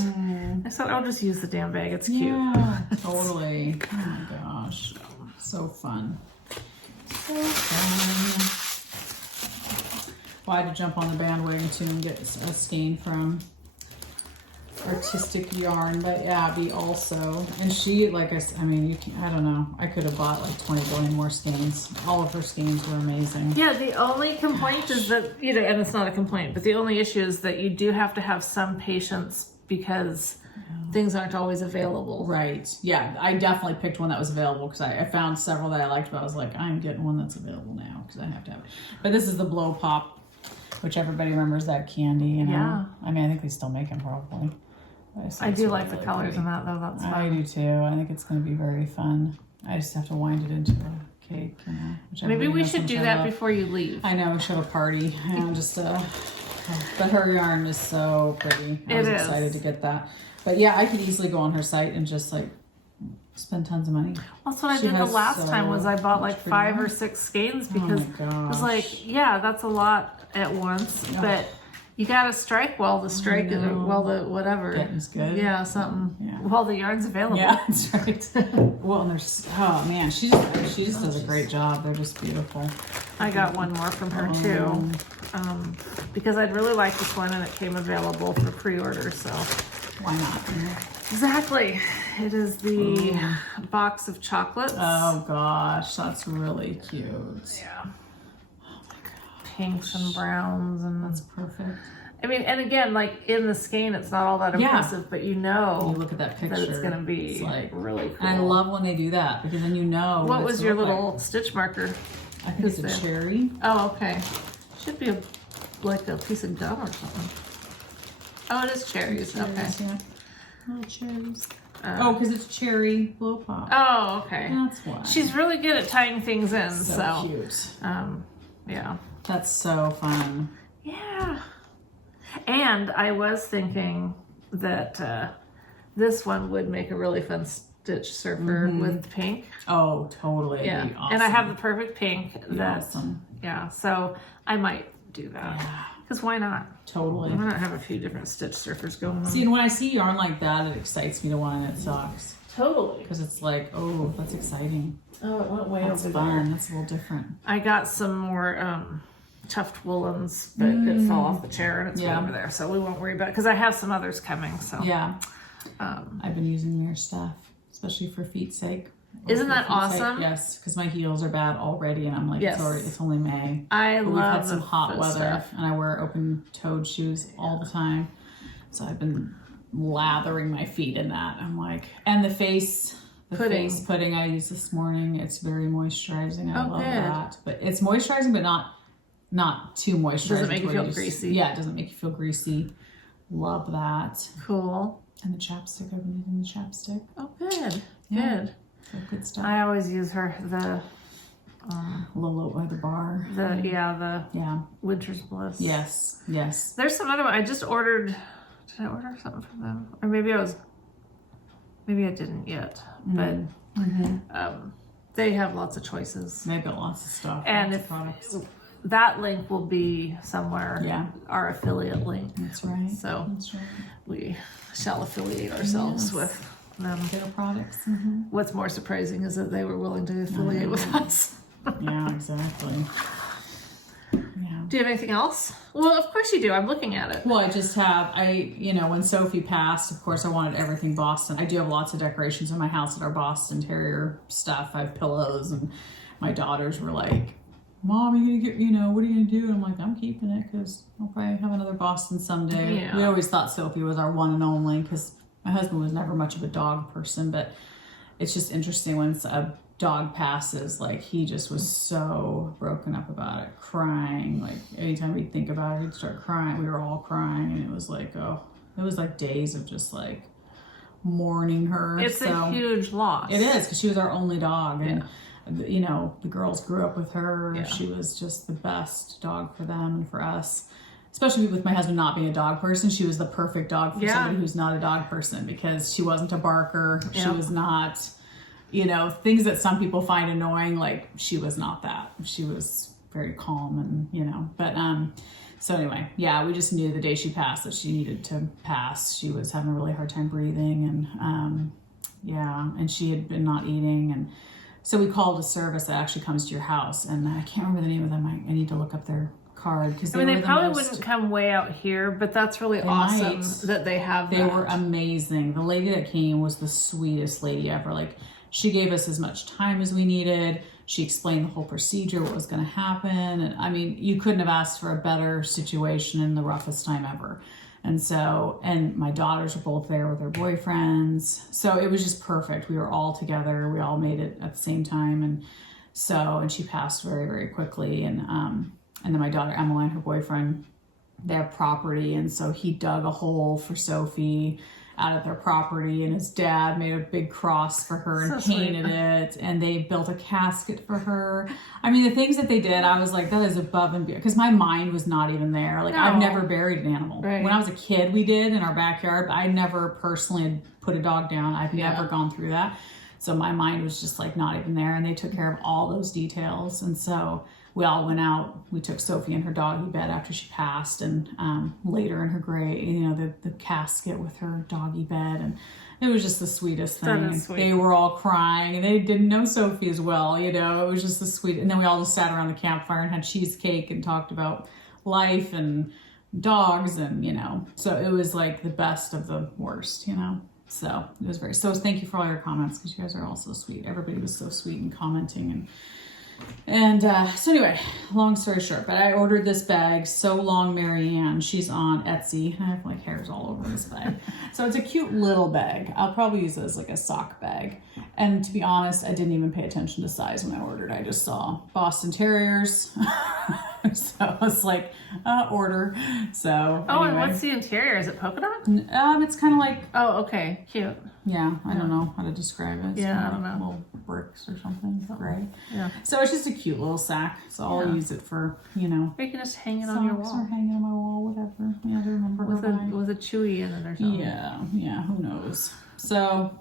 I thought I'll just use the damn bag. It's cute. Yeah, totally. Oh my gosh. So fun. So fun. Well, I had to jump on the bandwagon too and get a skein from Artistic Yarn by Abby also, and she, like I don't know, I could have bought like 20 billion more skeins. All of her skeins were amazing. Yeah, the only complaint is that, and it's not a complaint, but the only issue is that you do have to have some patience because things aren't always available. Right. Yeah, I definitely picked one that was available because I found several that I liked, but I was like, I'm getting one that's available now because I have to have it. But this is the Blow Pop, which everybody remembers that candy, Yeah. I think they still make them probably. I do like the colors in that though. That's fun. I do too. I think it's going to be very fun. I just have to wind it into a cake, Maybe we should do that before you leave. I know, we should have a party. Just But her yarn is so pretty. I was excited to get that. But yeah, I could easily go on her site and just like spend tons of money. That's what I did the last time was I bought like 5 or 6 skeins because it was like, yeah, that's a lot at once, but you gotta strike while the strike is, while the whatever. Getting's good. Yeah, something. Yeah. While the yarn's available. Yeah, that's right. Well, and there's, oh man, she just does a great job. They're just beautiful. I got one more from her too, because I'd really like this one and it came available for pre-order, so. Why not? Exactly. It is the box of chocolates. Oh gosh, that's really cute. Yeah. Pinks and browns, and that's perfect. I mean, and again, like in the skein, it's not all that impressive, but you know, you look at that picture, that it's gonna be like really cool. And I love when they do that because then you know. What was your little stitch marker? I think it's a cherry. Oh, okay. Should be like a piece of gum or something. Oh, it is cherries. Okay. Yeah. Little cherries. Because it's cherry blow pop. Oh, okay. That's why. She's really good at tying things in. So cute. Yeah. That's so fun. Yeah. And I was thinking that this one would make a really fun stitch surfer with pink. Oh, totally. Yeah. Awesome. And I have the perfect pink. That's awesome. Yeah. So I might do that. Yeah. Because why not? Totally. Why not have a few different stitch surfers going on? See, and when I see yarn like that, it excites me to want to knit socks. Totally. Because it's like, oh, that's exciting. Oh, it went way over there. That's fun. That's a little different. I got some more tuft woolens, but it fell off the chair and it's way over there, so we won't worry about it. Because I have some others coming, so. Yeah. I've been using their stuff, especially for feet's sake. Isn't that awesome? Yes, because my heels are bad already, and I'm like, it's only May. But we've love had some hot weather, stuff. and I wear open-toed shoes all the time, so I've been lathering my feet in that. I'm like, and the face pudding I used this morning. It's very moisturizing. I love that, but it's moisturizing, but not too moisturizing. Doesn't make you feel greasy. Yeah, it doesn't make you feel greasy. Love that. Cool. And the chapstick. I've been using the chapstick. Oh, good. Yeah. Good. So good stuff. I always use the Lolo by the bar. The Winter's Bliss. Yes. There's some other one. I just ordered. Did I order something from them? Or maybe I didn't yet. But they have lots of choices. They've got lots of stuff. And lots of products. That link will be somewhere. Yeah. Our affiliate link. That's right. So that's right. We shall affiliate ourselves with them. Their products. What's more surprising is that they were willing to affiliate with us. Yeah, exactly. Yeah. Do you have anything else? Well, of course you do. I'm looking at it. Well, I just have, when Sophie passed, of course, I wanted everything Boston. I do have lots of decorations in my house that are Boston Terrier stuff. I have pillows, and my daughters were like, Mom, are you gonna get, what are you gonna do? And I'm like, I'm keeping it because I'll probably have another Boston someday. Yeah. We always thought Sophie was our one and only because my husband was never much of a dog person, but it's just interesting when a dog passes, like he just was so broken up about it, crying. Like anytime we'd think about it, he'd start crying. We were all crying, and it was like, it was like days of just like mourning her. It's a huge loss. It is, because she was our only dog, and the girls grew up with her. Yeah. She was just the best dog for them and for us. Especially with my husband not being a dog person, she was the perfect dog for somebody who's not a dog person, because she wasn't a barker. Yeah. She was not, things that some people find annoying, like she was not that. She was very calm but so anyway, we just knew the day she passed that she needed to pass. She was having a really hard time breathing, and and she had been not eating, and so we called a service that actually comes to your house, and I can't remember the name of them. I need to look up their card, because they probably wouldn't come way out here, but that's really awesome that they have that. They were amazing. The lady that came was the sweetest lady ever. Like, she gave us as much time as we needed. She explained the whole procedure, what was going to happen, and I mean, you couldn't have asked for a better situation in the roughest time ever. And my daughters were both there with their boyfriends, so it was just perfect. We were all together. We all made it at the same time, and she passed very, very quickly, and then my daughter Emmeline, her boyfriend, they have property, and so he dug a hole for Sophie, out at their property, and his dad made a big cross for her and painted it, and they built a casket for her. I mean, the things that they did, I was like, that is above and beyond, because my mind was not even there. Like, I've never buried an animal. Right. When I was a kid, we did in our backyard, but I never personally put a dog down. I've never gone through that. So my mind was just like not even there, and they took care of all those details. And so we all went out. We took Sophie in her doggy bed after she passed, and later in her grave, you know, the casket with her doggy bed, and it was just the sweetest thing. Sweet. They were all crying, and they didn't know Sophie as well, you know. It was just the sweet. And then we all just sat around the campfire and had cheesecake and talked about life and dogs, and you know. So it was like the best of the worst, you know. So it was so thank you for all your comments, because you guys are all so sweet. Everybody was so sweet and commenting, and so anyway, long story short, but I ordered this bag, So Long Marianne. She's on Etsy. I have like hairs all over this bag. So it's a cute little bag. I'll probably use it as like a sock bag. And to be honest, I didn't even pay attention to size when I ordered. I just saw Boston Terriers. So I was like, order. So anyway. And what's the interior? Is it polka dot? It's kind of like... Oh, okay. Cute. Yeah, I don't know how to describe it. It's I don't know. Little bricks or something, right? Yeah. So it's just a cute little sack. So I'll use it for, you know... Or you can just hang it on your wall. Or hang it on my wall, whatever. Yeah, to remember with a chewy in it or something. Yeah, who knows. So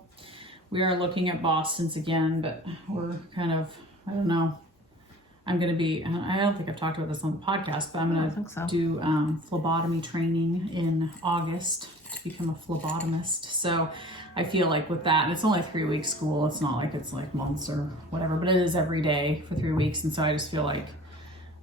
we are looking at Boston's again, but we're kind of, I don't know. I'm going to be, I don't think I've talked about this on the podcast, but I'm going to do phlebotomy training in August to become a phlebotomist. So I feel like with that, and it's only a 3-week school. It's not like it's like months or whatever, but it is every day for 3 weeks. And so I just feel like,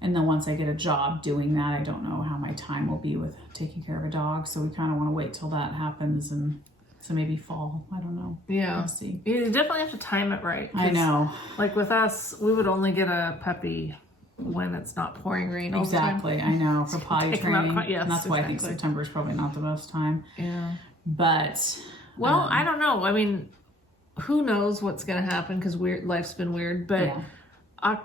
and then once I get a job doing that, I don't know how my time will be with taking care of a dog. So we kind of want to wait till that happens, and so maybe fall. I don't know. Yeah. We'll see. You definitely have to time it right. I know. Like with us, we would only get a puppy when it's not pouring rain all the time. Exactly. I know. For potty training. Yes, and that's why I think September is probably not the best time. Yeah. But. Well, I don't know. I mean, who knows what's going to happen, because life's been weird. But,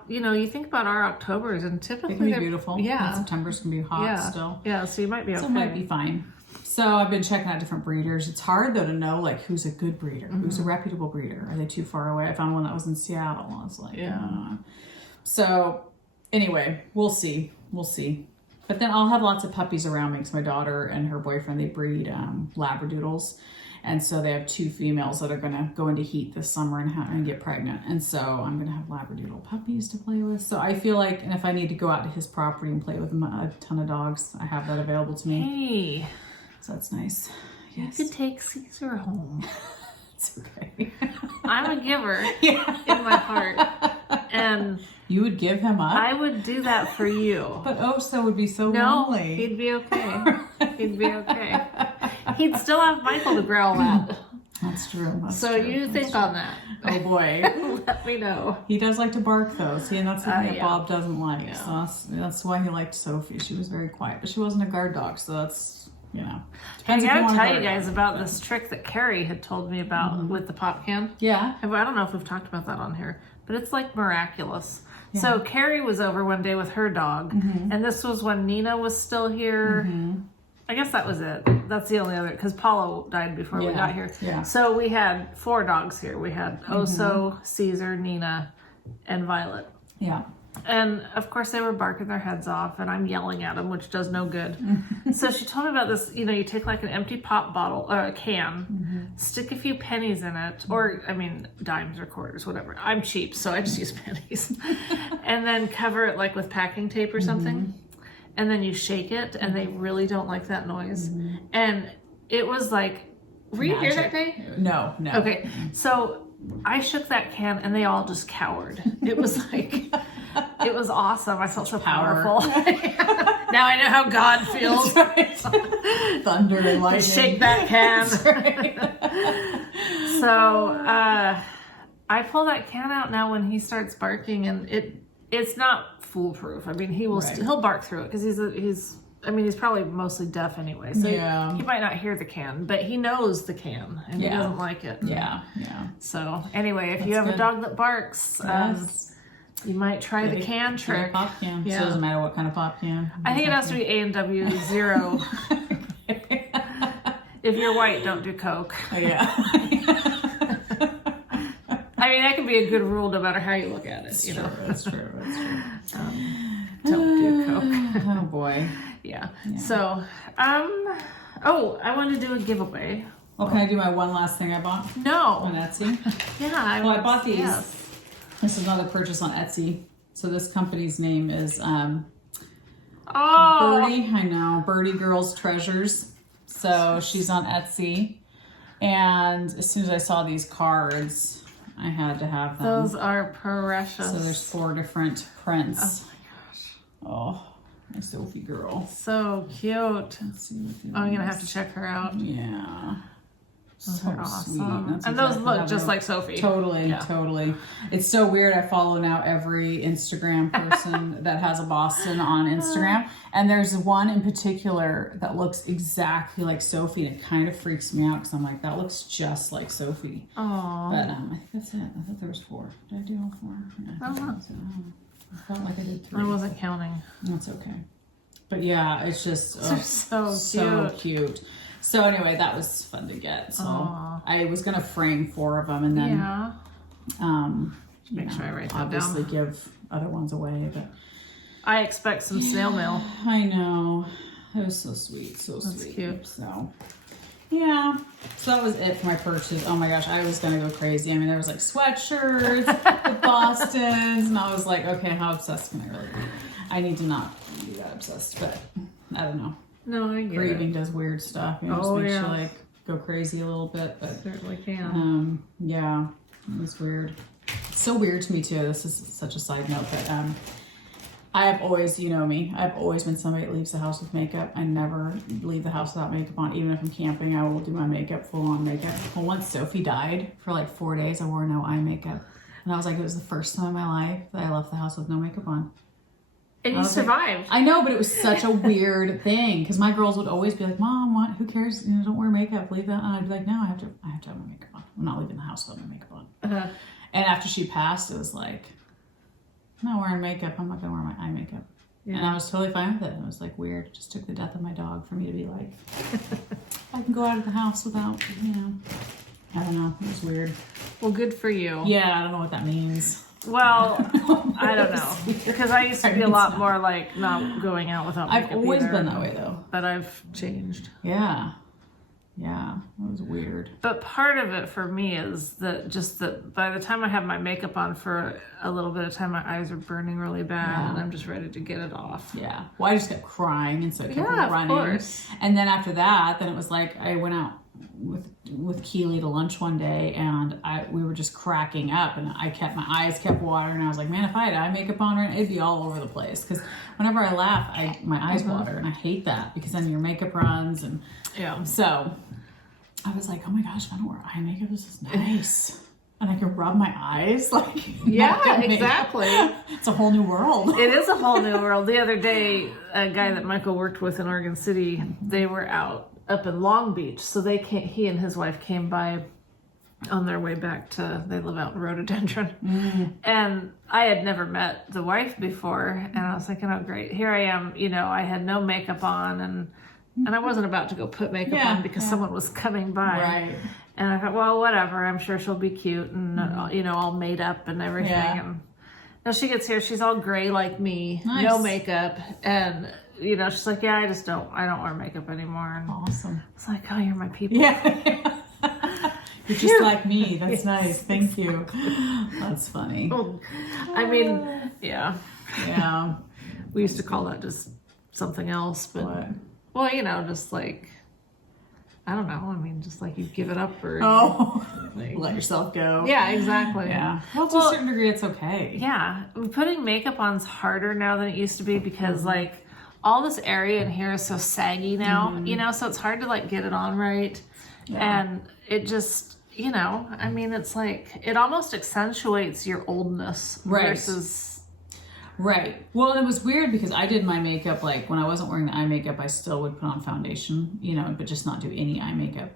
you know, you think about our Octobers, and typically it can be beautiful. Yeah. And September's can be hot still. Yeah, so you might be okay. So it might be fine. So I've been checking out different breeders. It's hard though to know like who's a good breeder, who's a reputable breeder. Are they too far away? I found one that was in Seattle. I was like, So anyway, we'll see. But then I'll have lots of puppies around me, because my daughter and her boyfriend, they breed Labradoodles. And so they have 2 females that are going to go into heat this summer and get pregnant. And so I'm going to have Labradoodle puppies to play with. So I feel like, and if I need to go out to his property and play with a ton of dogs, I have that available to me. Hey. So that's nice. Yes. You could take Caesar home. It's okay. I'm a giver in my heart. And you would give him up? I would do that for you. But Oso would be so lonely. He'd be okay. He'd be okay. He'd still have Michael to growl at. That's true. You think on that. Oh boy. Let me know. He does like to bark though. See, and that's something that Bob doesn't like. Yeah. So that's why he liked Sophie. She was very quiet, but she wasn't a guard dog, so that's, you know. I gotta tell you guys about this trick that Carrie had told me about with the pop can. Yeah. I don't know if we've talked about that on here, but it's like miraculous. Yeah. So Carrie was over one day with her dog, and this was when Nina was still here. I guess that was it. That's the only other, because Paulo died before we got here. Yeah. So we had 4 dogs here. We had Oso, Caesar, Nina, and Violet. Yeah. And of course they were barking their heads off, and I'm yelling at them, which does no good. So she told me about this, you know, you take like an empty pop bottle or a can, stick a few pennies in it, or I mean dimes or quarters, whatever. I'm cheap, so I just use pennies. And then cover it like with packing tape or something. And then you shake it, and they really don't like that noise. And it was like, were you here that day? No. Okay, so I shook that can, and they all just cowered. It was like, it was awesome. I felt so powerful. Now I know how God feels. That's right. Thunder and lightning. Shake that can. That's right. So I pull that can out now when he starts barking, and it's not foolproof. I mean, he will he'll bark through it, because he's probably mostly deaf anyway, so he might not hear the can, but he knows the can, and he doesn't like it. Yeah. So anyway, if you have a dog that barks, you might try the can trick. Pop can. So it doesn't matter what kind of pop can. I think it has to be A&W 0. If you're white, don't do Coke. Oh, yeah. I mean, that can be a good rule no matter how you look at it. That's you true. know, That's true. don't do Coke. Oh boy. Yeah. So, oh, I want to do a giveaway. Well, can I do my one last thing I bought? No. On Etsy? Yeah. I bought these. Yes. This is another purchase on Etsy. So this company's name is Birdie. I know. Birdie Girls Treasures. So she's on Etsy. And as soon as I saw these cards, I had to have them. Those are precious. So there's 4 different prints. Oh my gosh. Oh, my Sophie girl. So cute. Let's see what I'm going to have to check her out. Yeah. Those So are awesome. sweet. And those look just like Sophie. Totally, totally. It's so weird. I follow now every Instagram person that has a Boston on Instagram. And there's one in particular that looks exactly like Sophie. And it kind of freaks me out because I'm like, that looks just like Sophie. Oh. But I think that's it. I thought there was 4. Did I do all 4? Yeah, I felt like I did 3. I wasn't counting. That's okay. But yeah, it's just so cute. So anyway, that was fun to get. So I was gonna frame 4 of them and then make sure I write that obviously down. give other ones away. But I expect some snail mail. I know. It was so sweet, so That's sweet. Cute. So yeah. So that was it for my purchase. Oh my gosh, I was gonna go crazy. I mean, there was like sweatshirts, the Bostons, and I was like, okay, how obsessed can I really be? I need to not be that obsessed, but I don't know. No, I get Grieving does weird stuff. It just makes you like go crazy a little bit, but certainly can. Yeah, it was weird. It's so weird to me too. This is such a side note, but I have always, you know me, I've always been somebody that leaves the house with makeup. I never leave the house without makeup on. Even if I'm camping, I will do my makeup, full on makeup. Well, once Sophie died for like 4 days, I wore no eye makeup, and I was like, it was the first time in my life that I left the house with no makeup on. And you survived. Like, I know, but it was such a weird thing because my girls would always be like, "Mom, what? Who cares? You know, don't wear makeup. Leave that." And I'd be like, "No, I have to have my makeup on. I'm not leaving the house without my makeup on." And after she passed, it was like, "I'm not wearing makeup. I'm not gonna wear my eye makeup." Yeah. And I was totally fine with it. It was like weird. It just took the death of my dog for me to be like, I can go out of the house without, you know. I don't know. It was weird. Well, good for you. Yeah, I don't know what that means. Well, I don't know. Because I used to be a lot more like not going out without makeup. I've always been that way though. But I've changed. Yeah. Yeah. It was weird. But part of it for me is that just that by the time I have my makeup on for a little bit of time, my eyes are burning really bad and I'm just ready to get it off. Yeah. Well, I just kept crying and so I kept running. Of course. And then after that, then it was like I went out with Keely to lunch one day and we were just cracking up and my eyes kept watering. I was like, man, if I had eye makeup on right now, it'd be all over the place. Because whenever I laugh, my eyes water and I hate that because then your makeup runs and so I was like, oh my gosh, if I don't wear eye makeup, this is nice. And I can rub my eyes like exactly. It's a whole new world. It is a whole new world. The other day, a guy that Michael worked with in Oregon City, they were up in Long Beach, so he and his wife came by on their way back they live out in Rhododendron. And I had never met the wife before, and I was thinking, oh great, here I am, I had no makeup on, and I wasn't about to go put makeup on because someone was coming by. Right. And I thought, well, whatever, I'm sure she'll be cute and, all made up and everything. Yeah. And now she gets here, she's all gray like me, no makeup, and she's like, yeah, I don't wear makeup anymore. And awesome. It's like, oh, you're my people. Yeah. You're just like me. That's nice. Thank you. That's funny. Well, I mean, yeah. Yeah. We used to call that just something else, but well, just like, I don't know. I mean, just like you give it up or let yourself go. Yeah, exactly. Yeah. Well, to a certain degree, it's okay. Yeah. Putting makeup on's harder now than it used to be because like all this area in here is so saggy now, so it's hard to like get it on right. Yeah. And it just, I mean, it's like, it almost accentuates your oldness versus... Right. Well, it was weird because I did my makeup, like when I wasn't wearing the eye makeup, I still would put on foundation, but just not do any eye makeup.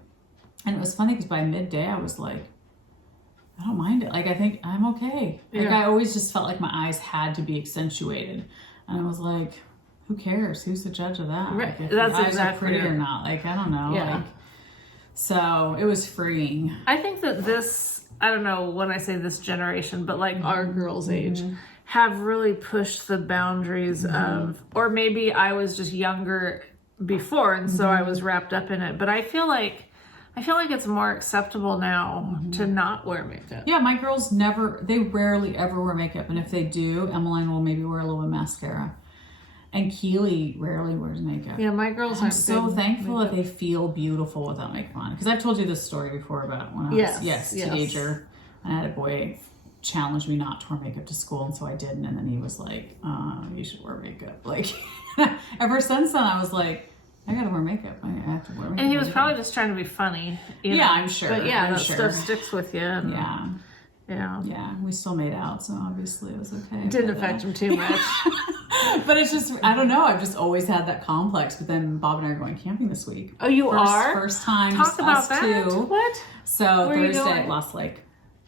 And it was funny because by midday I was like, I don't mind it. Like, I think I'm okay. Like, I always just felt like my eyes had to be accentuated. And I was like, who cares? Who's the judge of that? Right. Like, if That's the eyes exactly are pretty or not. Like, I don't know. Yeah. Like, So it was freeing. I think that this, I don't know when I say this generation, but like our girls' age, have really pushed the boundaries of, or maybe I was just younger before and so I was wrapped up in it. But I feel like it's more acceptable now to not wear makeup. Yeah, my girls they rarely ever wear makeup. And if they do, Emmeline will maybe wear a little bit of mascara. And Keely rarely wears makeup. Yeah, my girls I'm so thankful that they feel beautiful without makeup on. Because I've told you this story before about when I was teenager. And I had a boy challenge me not to wear makeup to school, and so I didn't. And then he was like, you should wear makeup. Like, ever since then, I was like, I gotta wear makeup. I have to wear makeup. And he was probably just trying to be funny. You know? I'm sure. But yeah, stuff sticks with you. And, yeah, we still made out, so obviously it was okay. Didn't affect him too much. But it's just, I don't know, I've just always had that complex. But then Bob and I are going camping this week. Oh, you are? First time. Talk about that. Two. What? So Thursday at Lost Lake.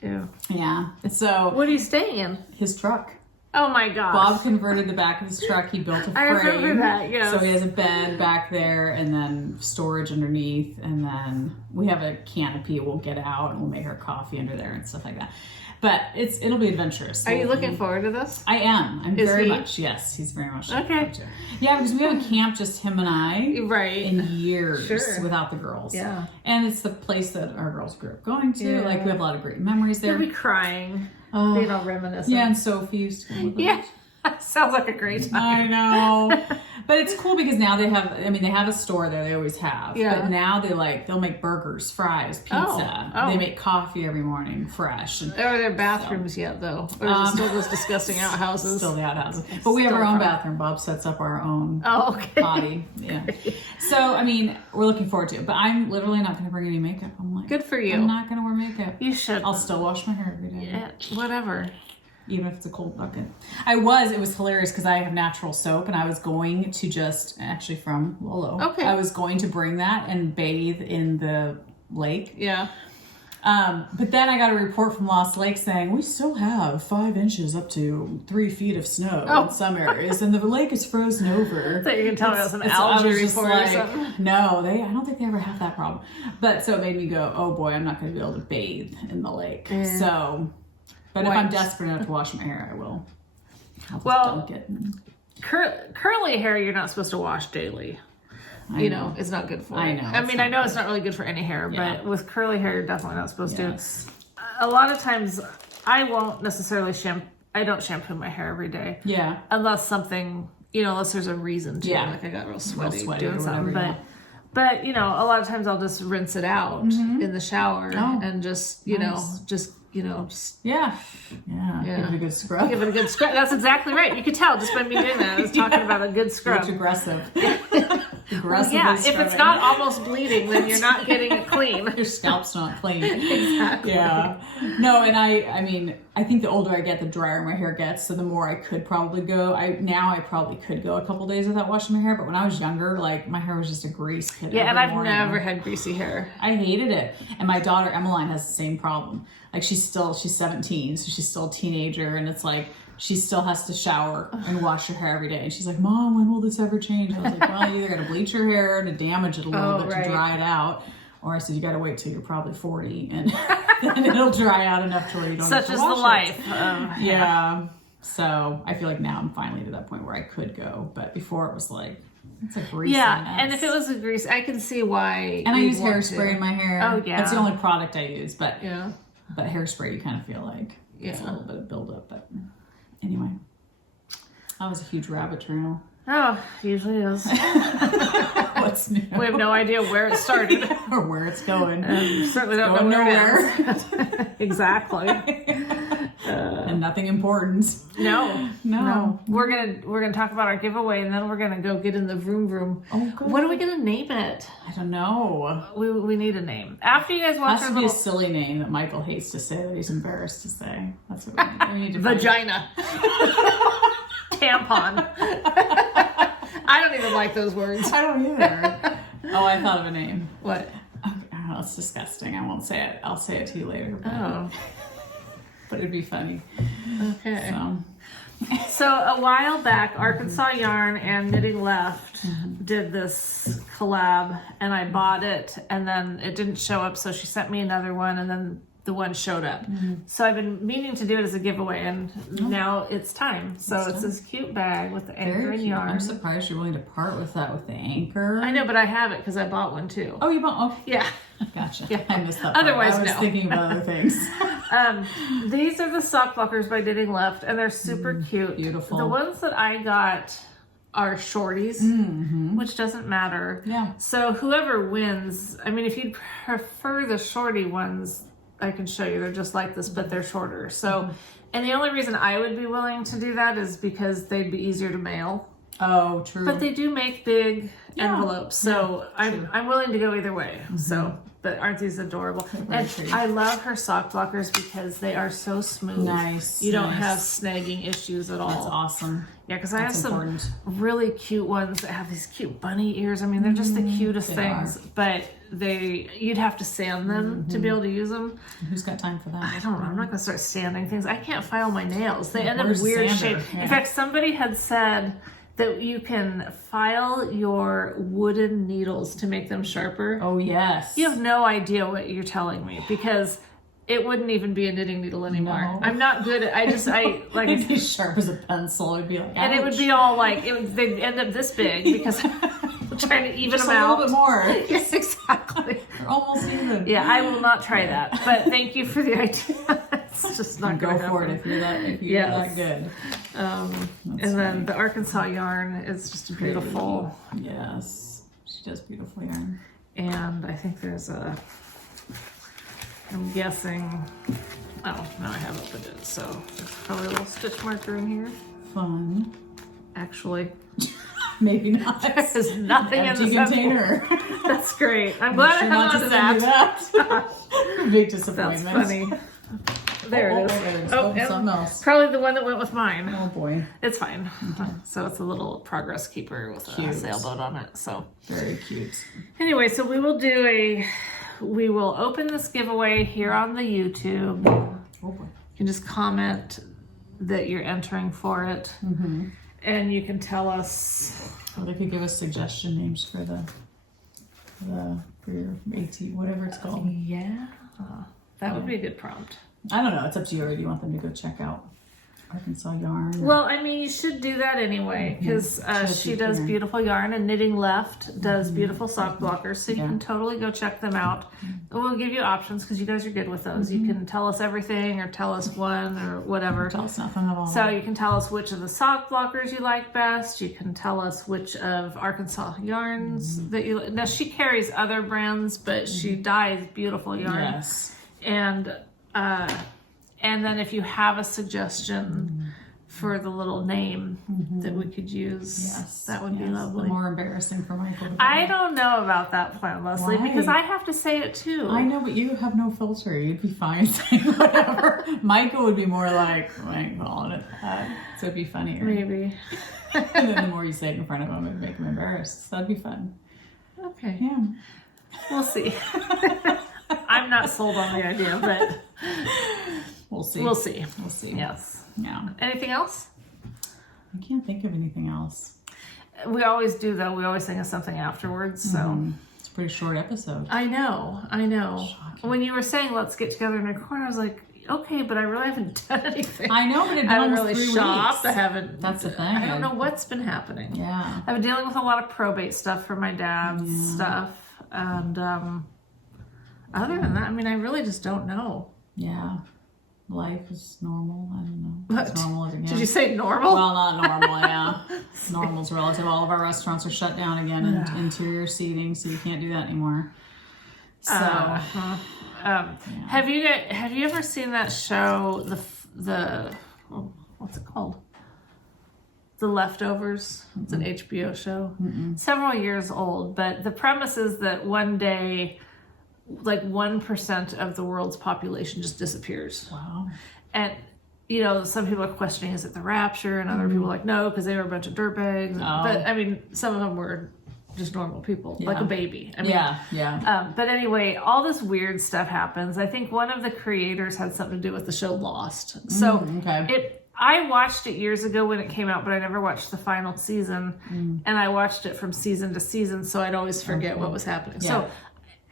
Yeah. Yeah. So. What are you staying in? His truck. Oh my gosh. Bob converted the back of his truck. He built a frame. I remember that, yeah. So he has a bed back there and then storage underneath. And then we have a canopy we'll get out and we'll make our coffee under there and stuff like that. But it'll be adventurous. Are you looking forward to this? I am. I'm very much. Yes, he's very much. Okay. Yeah, because we haven't camped just him and I in years without the girls. Yeah. And it's the place that our girls grew up going to. Yeah. Like, we have a lot of great memories there. You'll be crying. Being all reminiscent. Yeah, and Sophie used to come with us. Yeah. Sounds like a great time. I know. But it's cool because now they have a store there, they always have. Yeah. But now they'll make burgers, fries, pizza. Oh. They make coffee every morning, fresh. And, are there bathrooms yet, though? Or is it still those disgusting outhouses? Still the outhouses. But we have our own bathroom. Bob sets up our own potty. Yeah. So, I mean, we're looking forward to it. But I'm literally not going to bring any makeup. I'm like, good for you. I'm not going to wear makeup. You should. I'll still wash my hair every day. Yeah, whatever. Even if it's a cold bucket. It was hilarious because I have natural soap and I was going to actually from Lolo. Okay. I was going to bring that and bathe in the lake. Yeah. But then I got a report from Lost Lake saying we still have 5 inches up to 3 feet of snow in some areas and the lake is frozen over. I thought you were going to tell me about some algae report or something. No, I don't think they ever have that problem. But so it made me go, oh boy, I'm not going to be able to bathe in the lake. Yeah. So... But if I'm desperate enough to wash my hair, I will. I'll just dunk it. Curly hair, you're not supposed to wash daily. You know, it's not good for it. I mean, I know it's not really good for any hair, but with curly hair, you're definitely not supposed to. A lot of times, I won't necessarily I don't shampoo my hair every day. Yeah. Unless something, unless there's a reason to. Yeah. Like I got real sweaty doing something. But, a lot of times I'll just rinse it out in the shower and just, give it a good scrub. Give it a good scrub. That's exactly right. You could tell just by me doing that. I was talking about a good scrub. It's aggressive. If it's not almost bleeding, then you're not getting it clean. Your scalp's not clean. Exactly. Yeah. No, and I think the older I get, the drier my hair gets. So the more I could probably go. I probably could go a couple days without washing my hair. But when I was younger, like my hair was just a grease pit. Yeah, and I've never had greasy hair. I hated it. And my daughter Emmeline has the same problem. Like she's 17, so she's still a teenager, and it's like she still has to shower and wash her hair every day. And she's like, Mom, when will this ever change? I was like, well, you either got to bleach your hair to damage it a little bit to dry it out, or I said you got to wait till you're probably 40, and then it'll dry out enough to where you don't have to wash it. Such is the life. Yeah. So I feel like now I'm finally to that point where I could go, but before it was like, it's a greasy mess. And if it was a grease, I can see why. And I use hairspray in my hair. Oh yeah, that's the only product I use, but But hairspray, you kind of feel like it's a little bit of buildup. But anyway, that was a huge rabbit trail. Oh, usually is. What's new? We have no idea where it started or where it's going. Certainly don't know where it ends. Exactly. And nothing important. No. We're gonna talk about our giveaway, and then we're gonna go get in the vroom vroom. Oh, good. What are we gonna name it? I don't know. We need a name. After you guys watch our little... a silly name that Michael hates to say, that he's embarrassed to say. That's what we need to Vagina. Tampon. I don't even like those words. I don't either. Oh, I thought of a name. What? Okay. Oh, it's disgusting. I won't say it. I'll say it to you later. But it'd be funny. Okay. So. So a while back, Arkansas Yarn and Knitting Left did this collab, and I bought it, and then it didn't show up, so she sent me another one, and then the one showed up. So I've been meaning to do it as a giveaway, and now it's time. So it's this cute bag with the anchor and yarn. I'm surprised you're willing to part with that with the anchor. I know, but I have it because I bought one too. Oh, you bought? Oh, yeah. Gotcha. Yeah. I missed that part. Otherwise, I was thinking about other things. These are the sock blockers by Knitting Left, and they're super cute. Beautiful. The ones that I got are shorties, which doesn't matter. Yeah. So whoever wins, I mean, if you prefer the shorty ones, I can show you. They're just like this, but they're shorter. So, and the only reason I would be willing to do that is because they'd be easier to mail. Oh, true. But they do make big envelopes, so I'm willing to go either way. So, but aren't these adorable? And I love her sock blockers because they are so smooth. Nice. You don't have snagging issues at all. That's awesome. Yeah, because I have some really cute ones that have these cute bunny ears. I mean, they're just the cutest things. But you'd have to sand them to be able to use them. Who's got time for that? I don't know. I'm not going to start sanding things. I can't file my nails. They end up weird shape. In fact, somebody had said that you can file your wooden needles to make them sharper. Oh, yes. You have no idea what you're telling me because it wouldn't even be a knitting needle anymore. No. I'm not good at, it'd be sharp as a pencil. It'd be like, ouch. And it would be all like, they'd end up this big because I'm trying to even just them out. a little bit more. Yes, exactly. They're almost even. Yeah, I will not try that. But thank you for the idea. It's just not going to happen. Go for it if you're that good. And then the Arkansas yarn is just beautiful. Yes, she does beautiful yarn. And I think there's I'm guessing, oh, no, I haven't opened it, so there's probably a little stitch marker in here. Fun. Actually, maybe not. There's nothing in the container. That's great. I'm glad I hung on to that. Big disappointment. That's funny. There it is. Oh, something else. Probably the one that went with mine. Oh boy. It's fine. Okay. So it's a little progress keeper with a sailboat on it. So very cute. Anyway, so we will open this giveaway here on the YouTube. Oh boy. You can just comment that you're entering for it. And you can tell us. Or they could give us suggestion names for for your AT, whatever it's called. Yeah. That would be a good prompt. I don't know. It's up to you. Or do you want them to go check out Arkansas Yarn? Well, I mean, you should do that anyway because she does beautiful yarn, and Knitting Left does beautiful sock blockers. So you can totally go check them out. We'll give you options because you guys are good with those. You can tell us everything or tell us one or whatever. Tell us nothing at all. So you can tell us which of the sock blockers you like best. You can tell us which of Arkansas yarns that you like. Now, she carries other brands, but she dyes beautiful yarn. Yes. And then if you have a suggestion for the little name that we could use, that would be lovely. The more embarrassing for Michael. I don't know about that plan, Leslie, because I have to say it too. I know, but you have no filter. You'd be fine saying whatever. Michael would be more like, I ain't calling it that. So it'd be funnier. Maybe. And then the more you say it in front of him, it'd make him embarrassed. So that'd be fun. Okay. Yeah. We'll see. I'm not sold on the idea, but we'll see. We'll see. We'll see. Yes. Yeah. Anything else? I can't think of anything else. We always do, though. We always think of something afterwards. So it's a pretty short episode. I know. Shocking. When you were saying let's get together and record, I was like, okay, but I really haven't done anything. I know, but it's been I haven't really 3 shopped. weeks. I haven't. That's the thing. I don't know what's been happening. Yeah. I've been dealing with a lot of probate stuff for my dad's stuff, and other than that, I mean, I really just don't know. Yeah. Life is normal. I don't know. It's normal again. Did you say normal? Well, not normal, yeah. Normal's relative. All of our restaurants are shut down again and interior seating, so you can't do that anymore. So, have you ever seen that show, what's it called? The Leftovers? It's an HBO show. Several years old, but the premise is that one day, like 1% of the world's population just disappears. Wow. And, you know, some people are questioning, is it the rapture? And other people are like, no, because they were a bunch of dirtbags. Oh. But, I mean, some of them were just normal people, like a baby. I mean, yeah. But anyway, all this weird stuff happens. I think one of the creators had something to do with the show Lost. So I watched it years ago when it came out, but I never watched the final season. And I watched it from season to season, so I'd always forget what was happening. Yeah. So,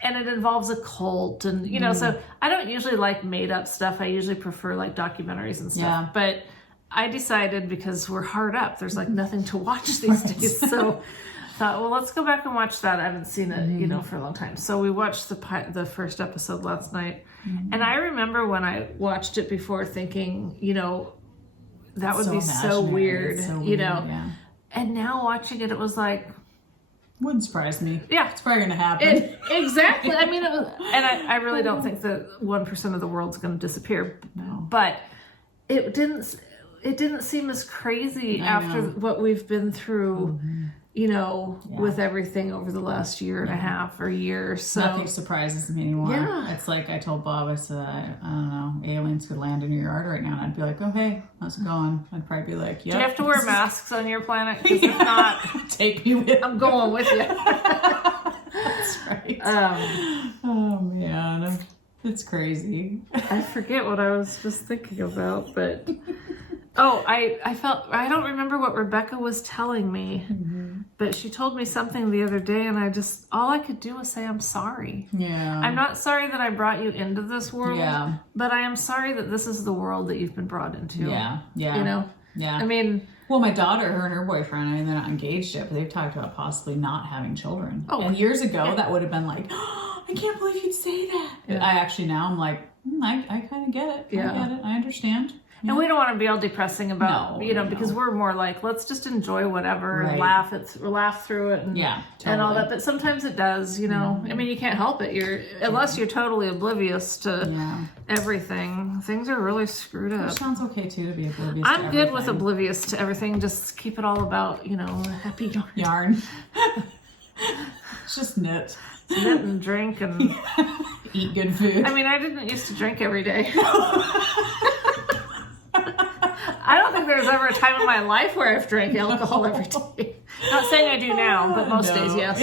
and it involves a cult, and you know, so I don't usually like made up stuff. I usually prefer like documentaries and stuff. Yeah. But I decided, because we're hard up, there's like nothing to watch these days. So I thought, well, let's go back and watch that. I haven't seen it, you know, for a long time. So we watched the first episode last night. And I remember when I watched it before thinking, you know, that would be so weird, you know. Yeah. And now watching it, it was like, wouldn't surprise me. Yeah, it's probably gonna happen. Exactly. I mean, it was, and I really don't think that 1% of the world's going to disappear. No. But it didn't seem as crazy after what we've been through. You know, with everything over the last year and a half or year. So nothing surprises me anymore. Yeah. It's like I told Bob, I said, I don't know, aliens could land in your yard right now. And I'd be like, oh, hey, how's it going? I'd probably be like, yeah. Do you have to wear masks on your planet? Because if not, take me with. I'm going with you. That's right. Oh, man. It's crazy. I forget what I was just thinking about, but... Oh, I don't remember what Rebecca was telling me, but she told me something the other day, and all I could do was say, I'm sorry. Yeah. I'm not sorry that I brought you into this world, but I am sorry that this is the world that you've been brought into. Yeah. Yeah. You know? Yeah. I mean... Well, my daughter, her and her boyfriend, I mean, they're not engaged yet, but they've talked about possibly not having children. Oh. And years ago, that would have been like, oh, I can't believe you'd say that. Yeah. I actually now, I'm like, I kind of get it. I get it. I understand. And we don't want to be all depressing about, because we're more like, let's just enjoy whatever and laugh through it and, and all that. But sometimes it does, you know. I mean, you can't help it. Unless you're totally oblivious to everything. Things are really screwed up. Which sounds okay too, to be oblivious to everything. I'm good with oblivious to everything. Just keep it all about, you know, happy yarn. It's just knit. Knit and drink and eat good food. I mean, I didn't used to drink every day. I don't think there's ever a time in my life where I've drank alcohol every day. Not saying I do now, but most days, yes.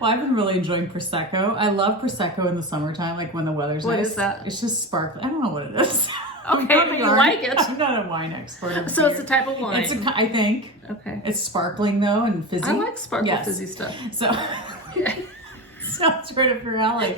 Well, I've been really enjoying Prosecco. I love Prosecco in the summertime, like when the weather's nice. What is that? It's just sparkling. I don't know what it is. Okay, but you like it. I'm not a wine expert. So it's a type of wine. I think. Okay. It's sparkling though and fizzy. I like sparkling fizzy stuff. So... Sounds right up your alley.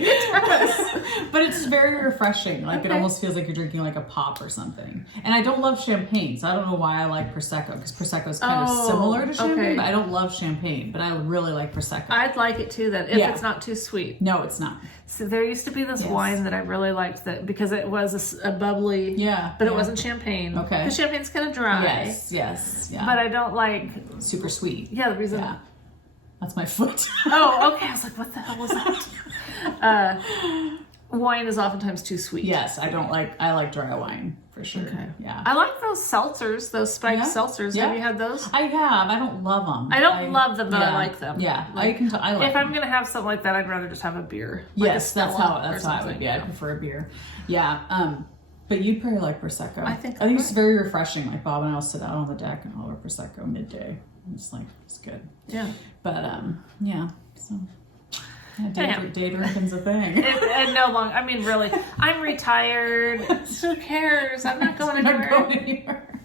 But it's very refreshing. Like it almost feels like you're drinking like a pop or something. And I don't love champagne, so I don't know why I like Prosecco, because Prosecco is kind of similar to champagne, but I don't love champagne, but I really like Prosecco. I'd like it too, then, if it's not too sweet. No, it's not. So there used to be this wine that I really liked, that because it was a bubbly, but it wasn't champagne. Okay. Because champagne's kind of dry. Yes. But I don't like... Super sweet. Yeah, the reason... Yeah. That's my foot. Oh, okay. I was like, what the hell was that? Wine is oftentimes too sweet. Yes, I like dry wine for sure. Okay. Yeah. I like those seltzers, those spiked seltzers. Yeah. Have you had those? I have. I don't love them. I don't love them, but I like them. Yeah. Like, I like if I'm going to have something like that, I'd rather just have a beer. Like that's how I would be. I prefer a beer. Yeah. But you'd probably like Prosecco. I think it's very refreshing. Like Bob and I will sit out on the deck and I'll have Prosecco midday. It's like, it's good. Yeah. But, so day drinking's a thing. And no long, I mean, really, I'm retired. Who cares? I'm not going anywhere.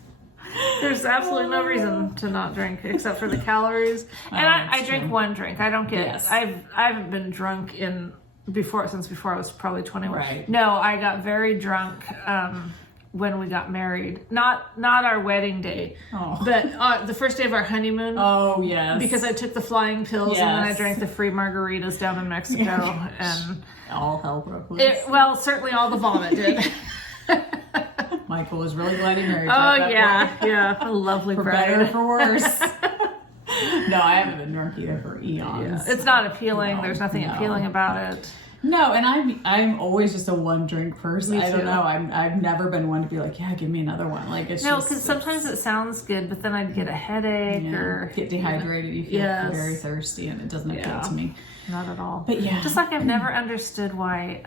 There's absolutely no reason to not drink except for the calories. And I drink one drink. I don't get, I haven't been drunk since before I was probably 21. Right. No, I got very drunk, when we got married, not our wedding day, but the first day of our honeymoon. Oh yes, because I took the flying pills and then I drank the free margaritas down in Mexico, and all hell broke loose. Well, certainly all the vomit did. Michael was really glad he married. A lovely for bride. better or for worse. No, I haven't been drunk either for eons. Yeah. It's not appealing. There's nothing appealing about it. No, and I'm always just a one drink person. I don't know. I've never been one to be like, give me another one. Like it's because sometimes it sounds good, but then I'd get a headache or get dehydrated. You feel very thirsty, and it doesn't appeal to me. Not at all. But just like I've never understood why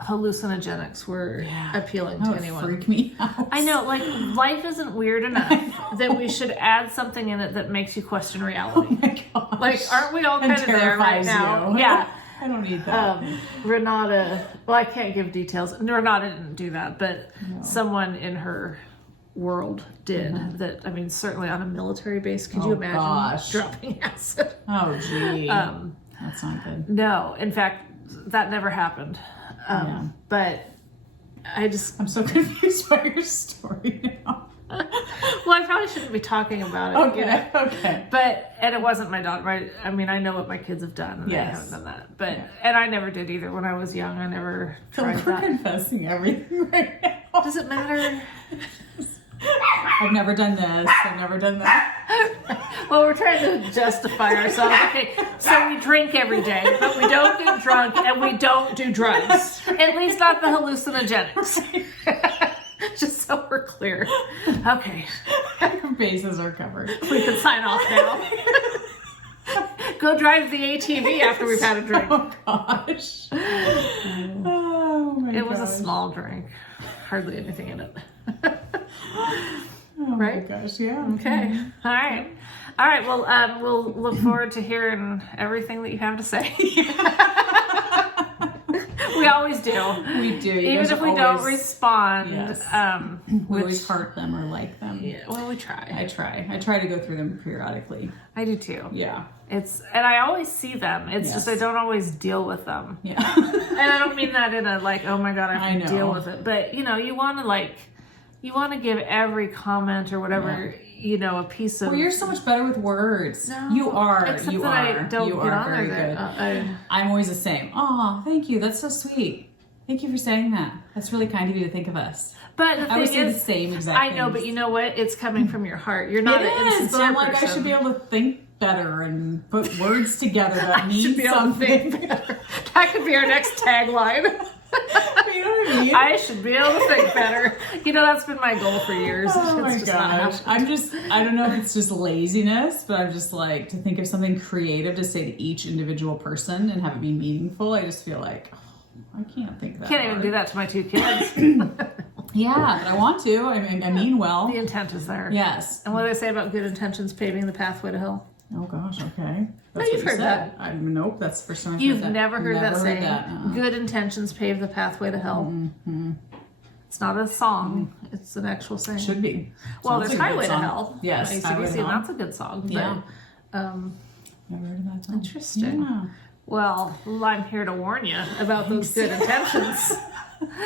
hallucinogenics were appealing to anyone. Freak me out. I know, like life isn't weird enough that we should add something in it that makes you question reality. Oh my gosh. Like, aren't we all kind of there right now? Yeah. I don't need that. Renata, well, I can't give details. Renata didn't do that, but someone in her world did that. I mean, certainly on a military base, could you imagine dropping acid? Oh, gee. That's not good. No, in fact, that never happened. But I'm so confused by your story now. Well, I probably shouldn't be talking about it. Okay, okay. But, and it wasn't my daughter, right? I mean, I know what my kids have done, and they haven't done that. But, and I never did either. When I was young, I never tried that. We're confessing everything right now. Does it matter? I've never done this. I've never done that. Well, we're trying to justify ourselves. Okay, so we drink every day, but we don't get drunk, and we don't do drugs. At least not the hallucinogenics. Just so we're clear. Okay. Your bases are covered. We can sign off now. Go drive the ATV after we've had a drink. Oh, gosh. Oh, my It was a small drink. Hardly anything in it. Oh, right? my gosh, yeah. Okay. All right. All right. Well, we'll look forward to hearing everything that you have to say. We always do. We do. Even if we don't respond. Yes. We always heart them or like them. Yeah, well, we try. I try to go through them periodically. I do too. Yeah. And I always see them. It's just I don't always deal with them. Yeah. And I don't mean that in a like, oh my God, I have to deal with it. But you want to give every comment or whatever, a piece of... Well, you're so much better with words. No, you are. Except you that are. I don't you get are on very there. good. I'm always the same. Oh, thank you. That's so sweet. Thank you for saying that. That's really kind of you to think of us. But the thing is, the same exact I know, but you know what? It's coming from your heart. You're not an insincere I'm like, person. I should be able to think better and put words together that mean something. That could be our next tagline. You know what I mean? I should be able to think better. That's been my goal for years. Oh my gosh. I don't know if it's just laziness, but I'm just like, to think of something creative to say to each individual person and have it be meaningful. I just feel like, I can't think that Can't even do that to my 2 kids. Yeah, but I want to. I mean well. The intent is there. Yes. And what do they say about good intentions paving the pathway to hell? Oh gosh, okay. That's you've heard that. Nope, that's the first time I've You've heard that. never heard that saying. Uh-uh. Good intentions pave the pathway to hell. Mm-hmm. It's not a song. It's an actual saying. Should be. Well, there's Highway to Hell. Yes, ACDC, and that's a good song. Yeah. But, never heard of that song. Interesting. Yeah. Well, I'm here to warn you about those good intentions.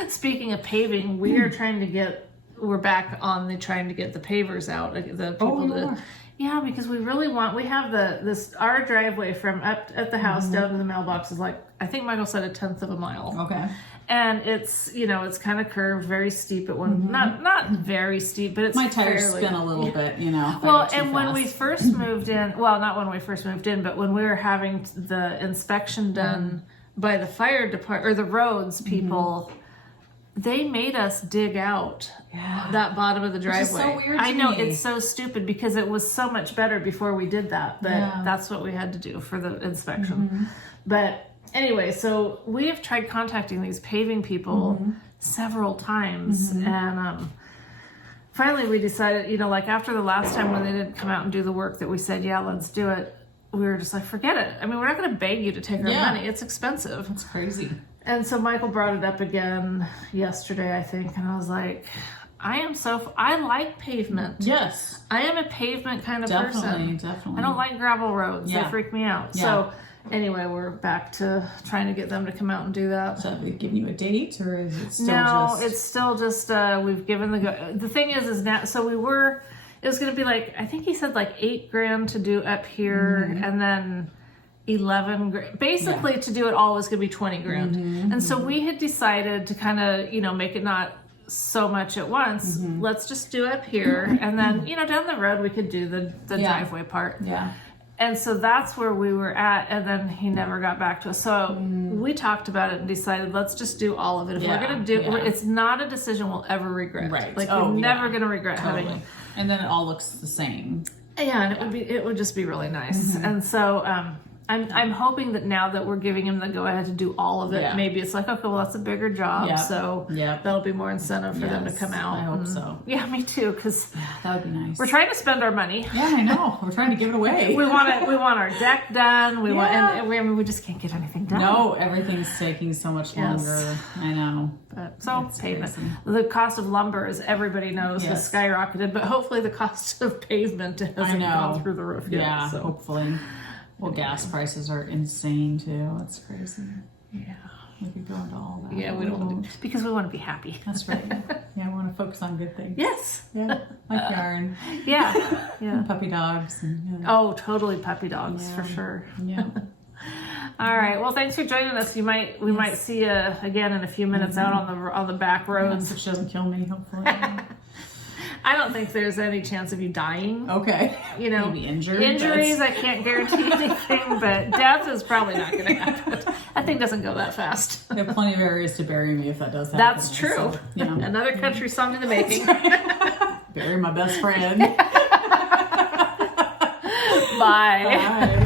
Speaking of paving, we're back on trying to get the pavers out. The people yeah, because we really we have our driveway from up at the house down to the mailbox is like, I think Michael said 1/10 of a mile. Okay. And it's, it's kind of curved, very steep at one, not very steep, but it's my tires spin a little bit, Well, and when we first moved in, well, not when we first moved in, but when we were having the inspection done by the fire department or the roads people, they made us dig out that bottom of the driveway. Which is so weird to I know, me. it's so stupid because it was so much better before we did that, but that's what we had to do for the inspection. But anyway, so we have tried contacting these paving people several times, and finally we decided, like after the last time when they didn't come out and do the work that we said, yeah, let's do it, we were just like, forget it. I mean, we're not going to beg you to take our money. It's expensive. It's crazy. And so Michael brought it up again yesterday, I think, and I was like, I like pavement. Yes. I am a pavement kind of person. Definitely. I don't like gravel roads. They freak me out. Yeah. So anyway, we're back to trying to get them to come out and do that. So have they given you a date, or is it still it's still just, we've given the thing is now, so it was going to be like, I think he said like $8,000 to do up here, and then 11 basically to do it all was going to be 20 grand. And so we had decided to kind of make it not so much at once. Let's just do up here, and then down the road we could do the driveway part. And so that's where we were at, and then he never got back to us. So we talked about it and decided, let's just do all of it. If we're going to do it's not a decision we'll ever regret. Right. Like we're never going to regret having it. And then it all looks the same. Yeah, and it would just be really nice. And so I'm hoping that now that we're giving him the go ahead to do all of it, maybe it's like, okay, well, that's a bigger job, so that'll be more incentive for them to come out. I hope so. Yeah, me too, because that would be nice. We're trying to spend our money. Yeah, I know. We're trying to give it away. We want our deck done. We want, and we just can't get anything done. No, everything's taking so much longer. I know. But, so pavement. The cost of lumber, as everybody knows, has skyrocketed, but hopefully the cost of pavement hasn't gone through the roof yet. Yeah, so. Hopefully. Well, gas prices are insane too. It's crazy. Yeah. We could go into all that. Yeah, we don't. Because we want to be happy. That's right. Yeah, I want to focus on good things. Yes. Yeah. Like yarn. Yeah. Yeah. And puppy dogs. And, Oh, totally puppy dogs for sure. Yeah. All right. Well, thanks for joining us. We might see you again in a few minutes out on the back roads. If she doesn't kill me, hopefully. I don't think there's any chance of you dying. Okay. You know, maybe injured. Injuries, I can't guarantee anything, but death is probably not going to happen. That thing doesn't go that fast. There have plenty of areas to bury me if that does happen. That's true. So, Another country song in the making. Bury my best friend. Bye. Bye.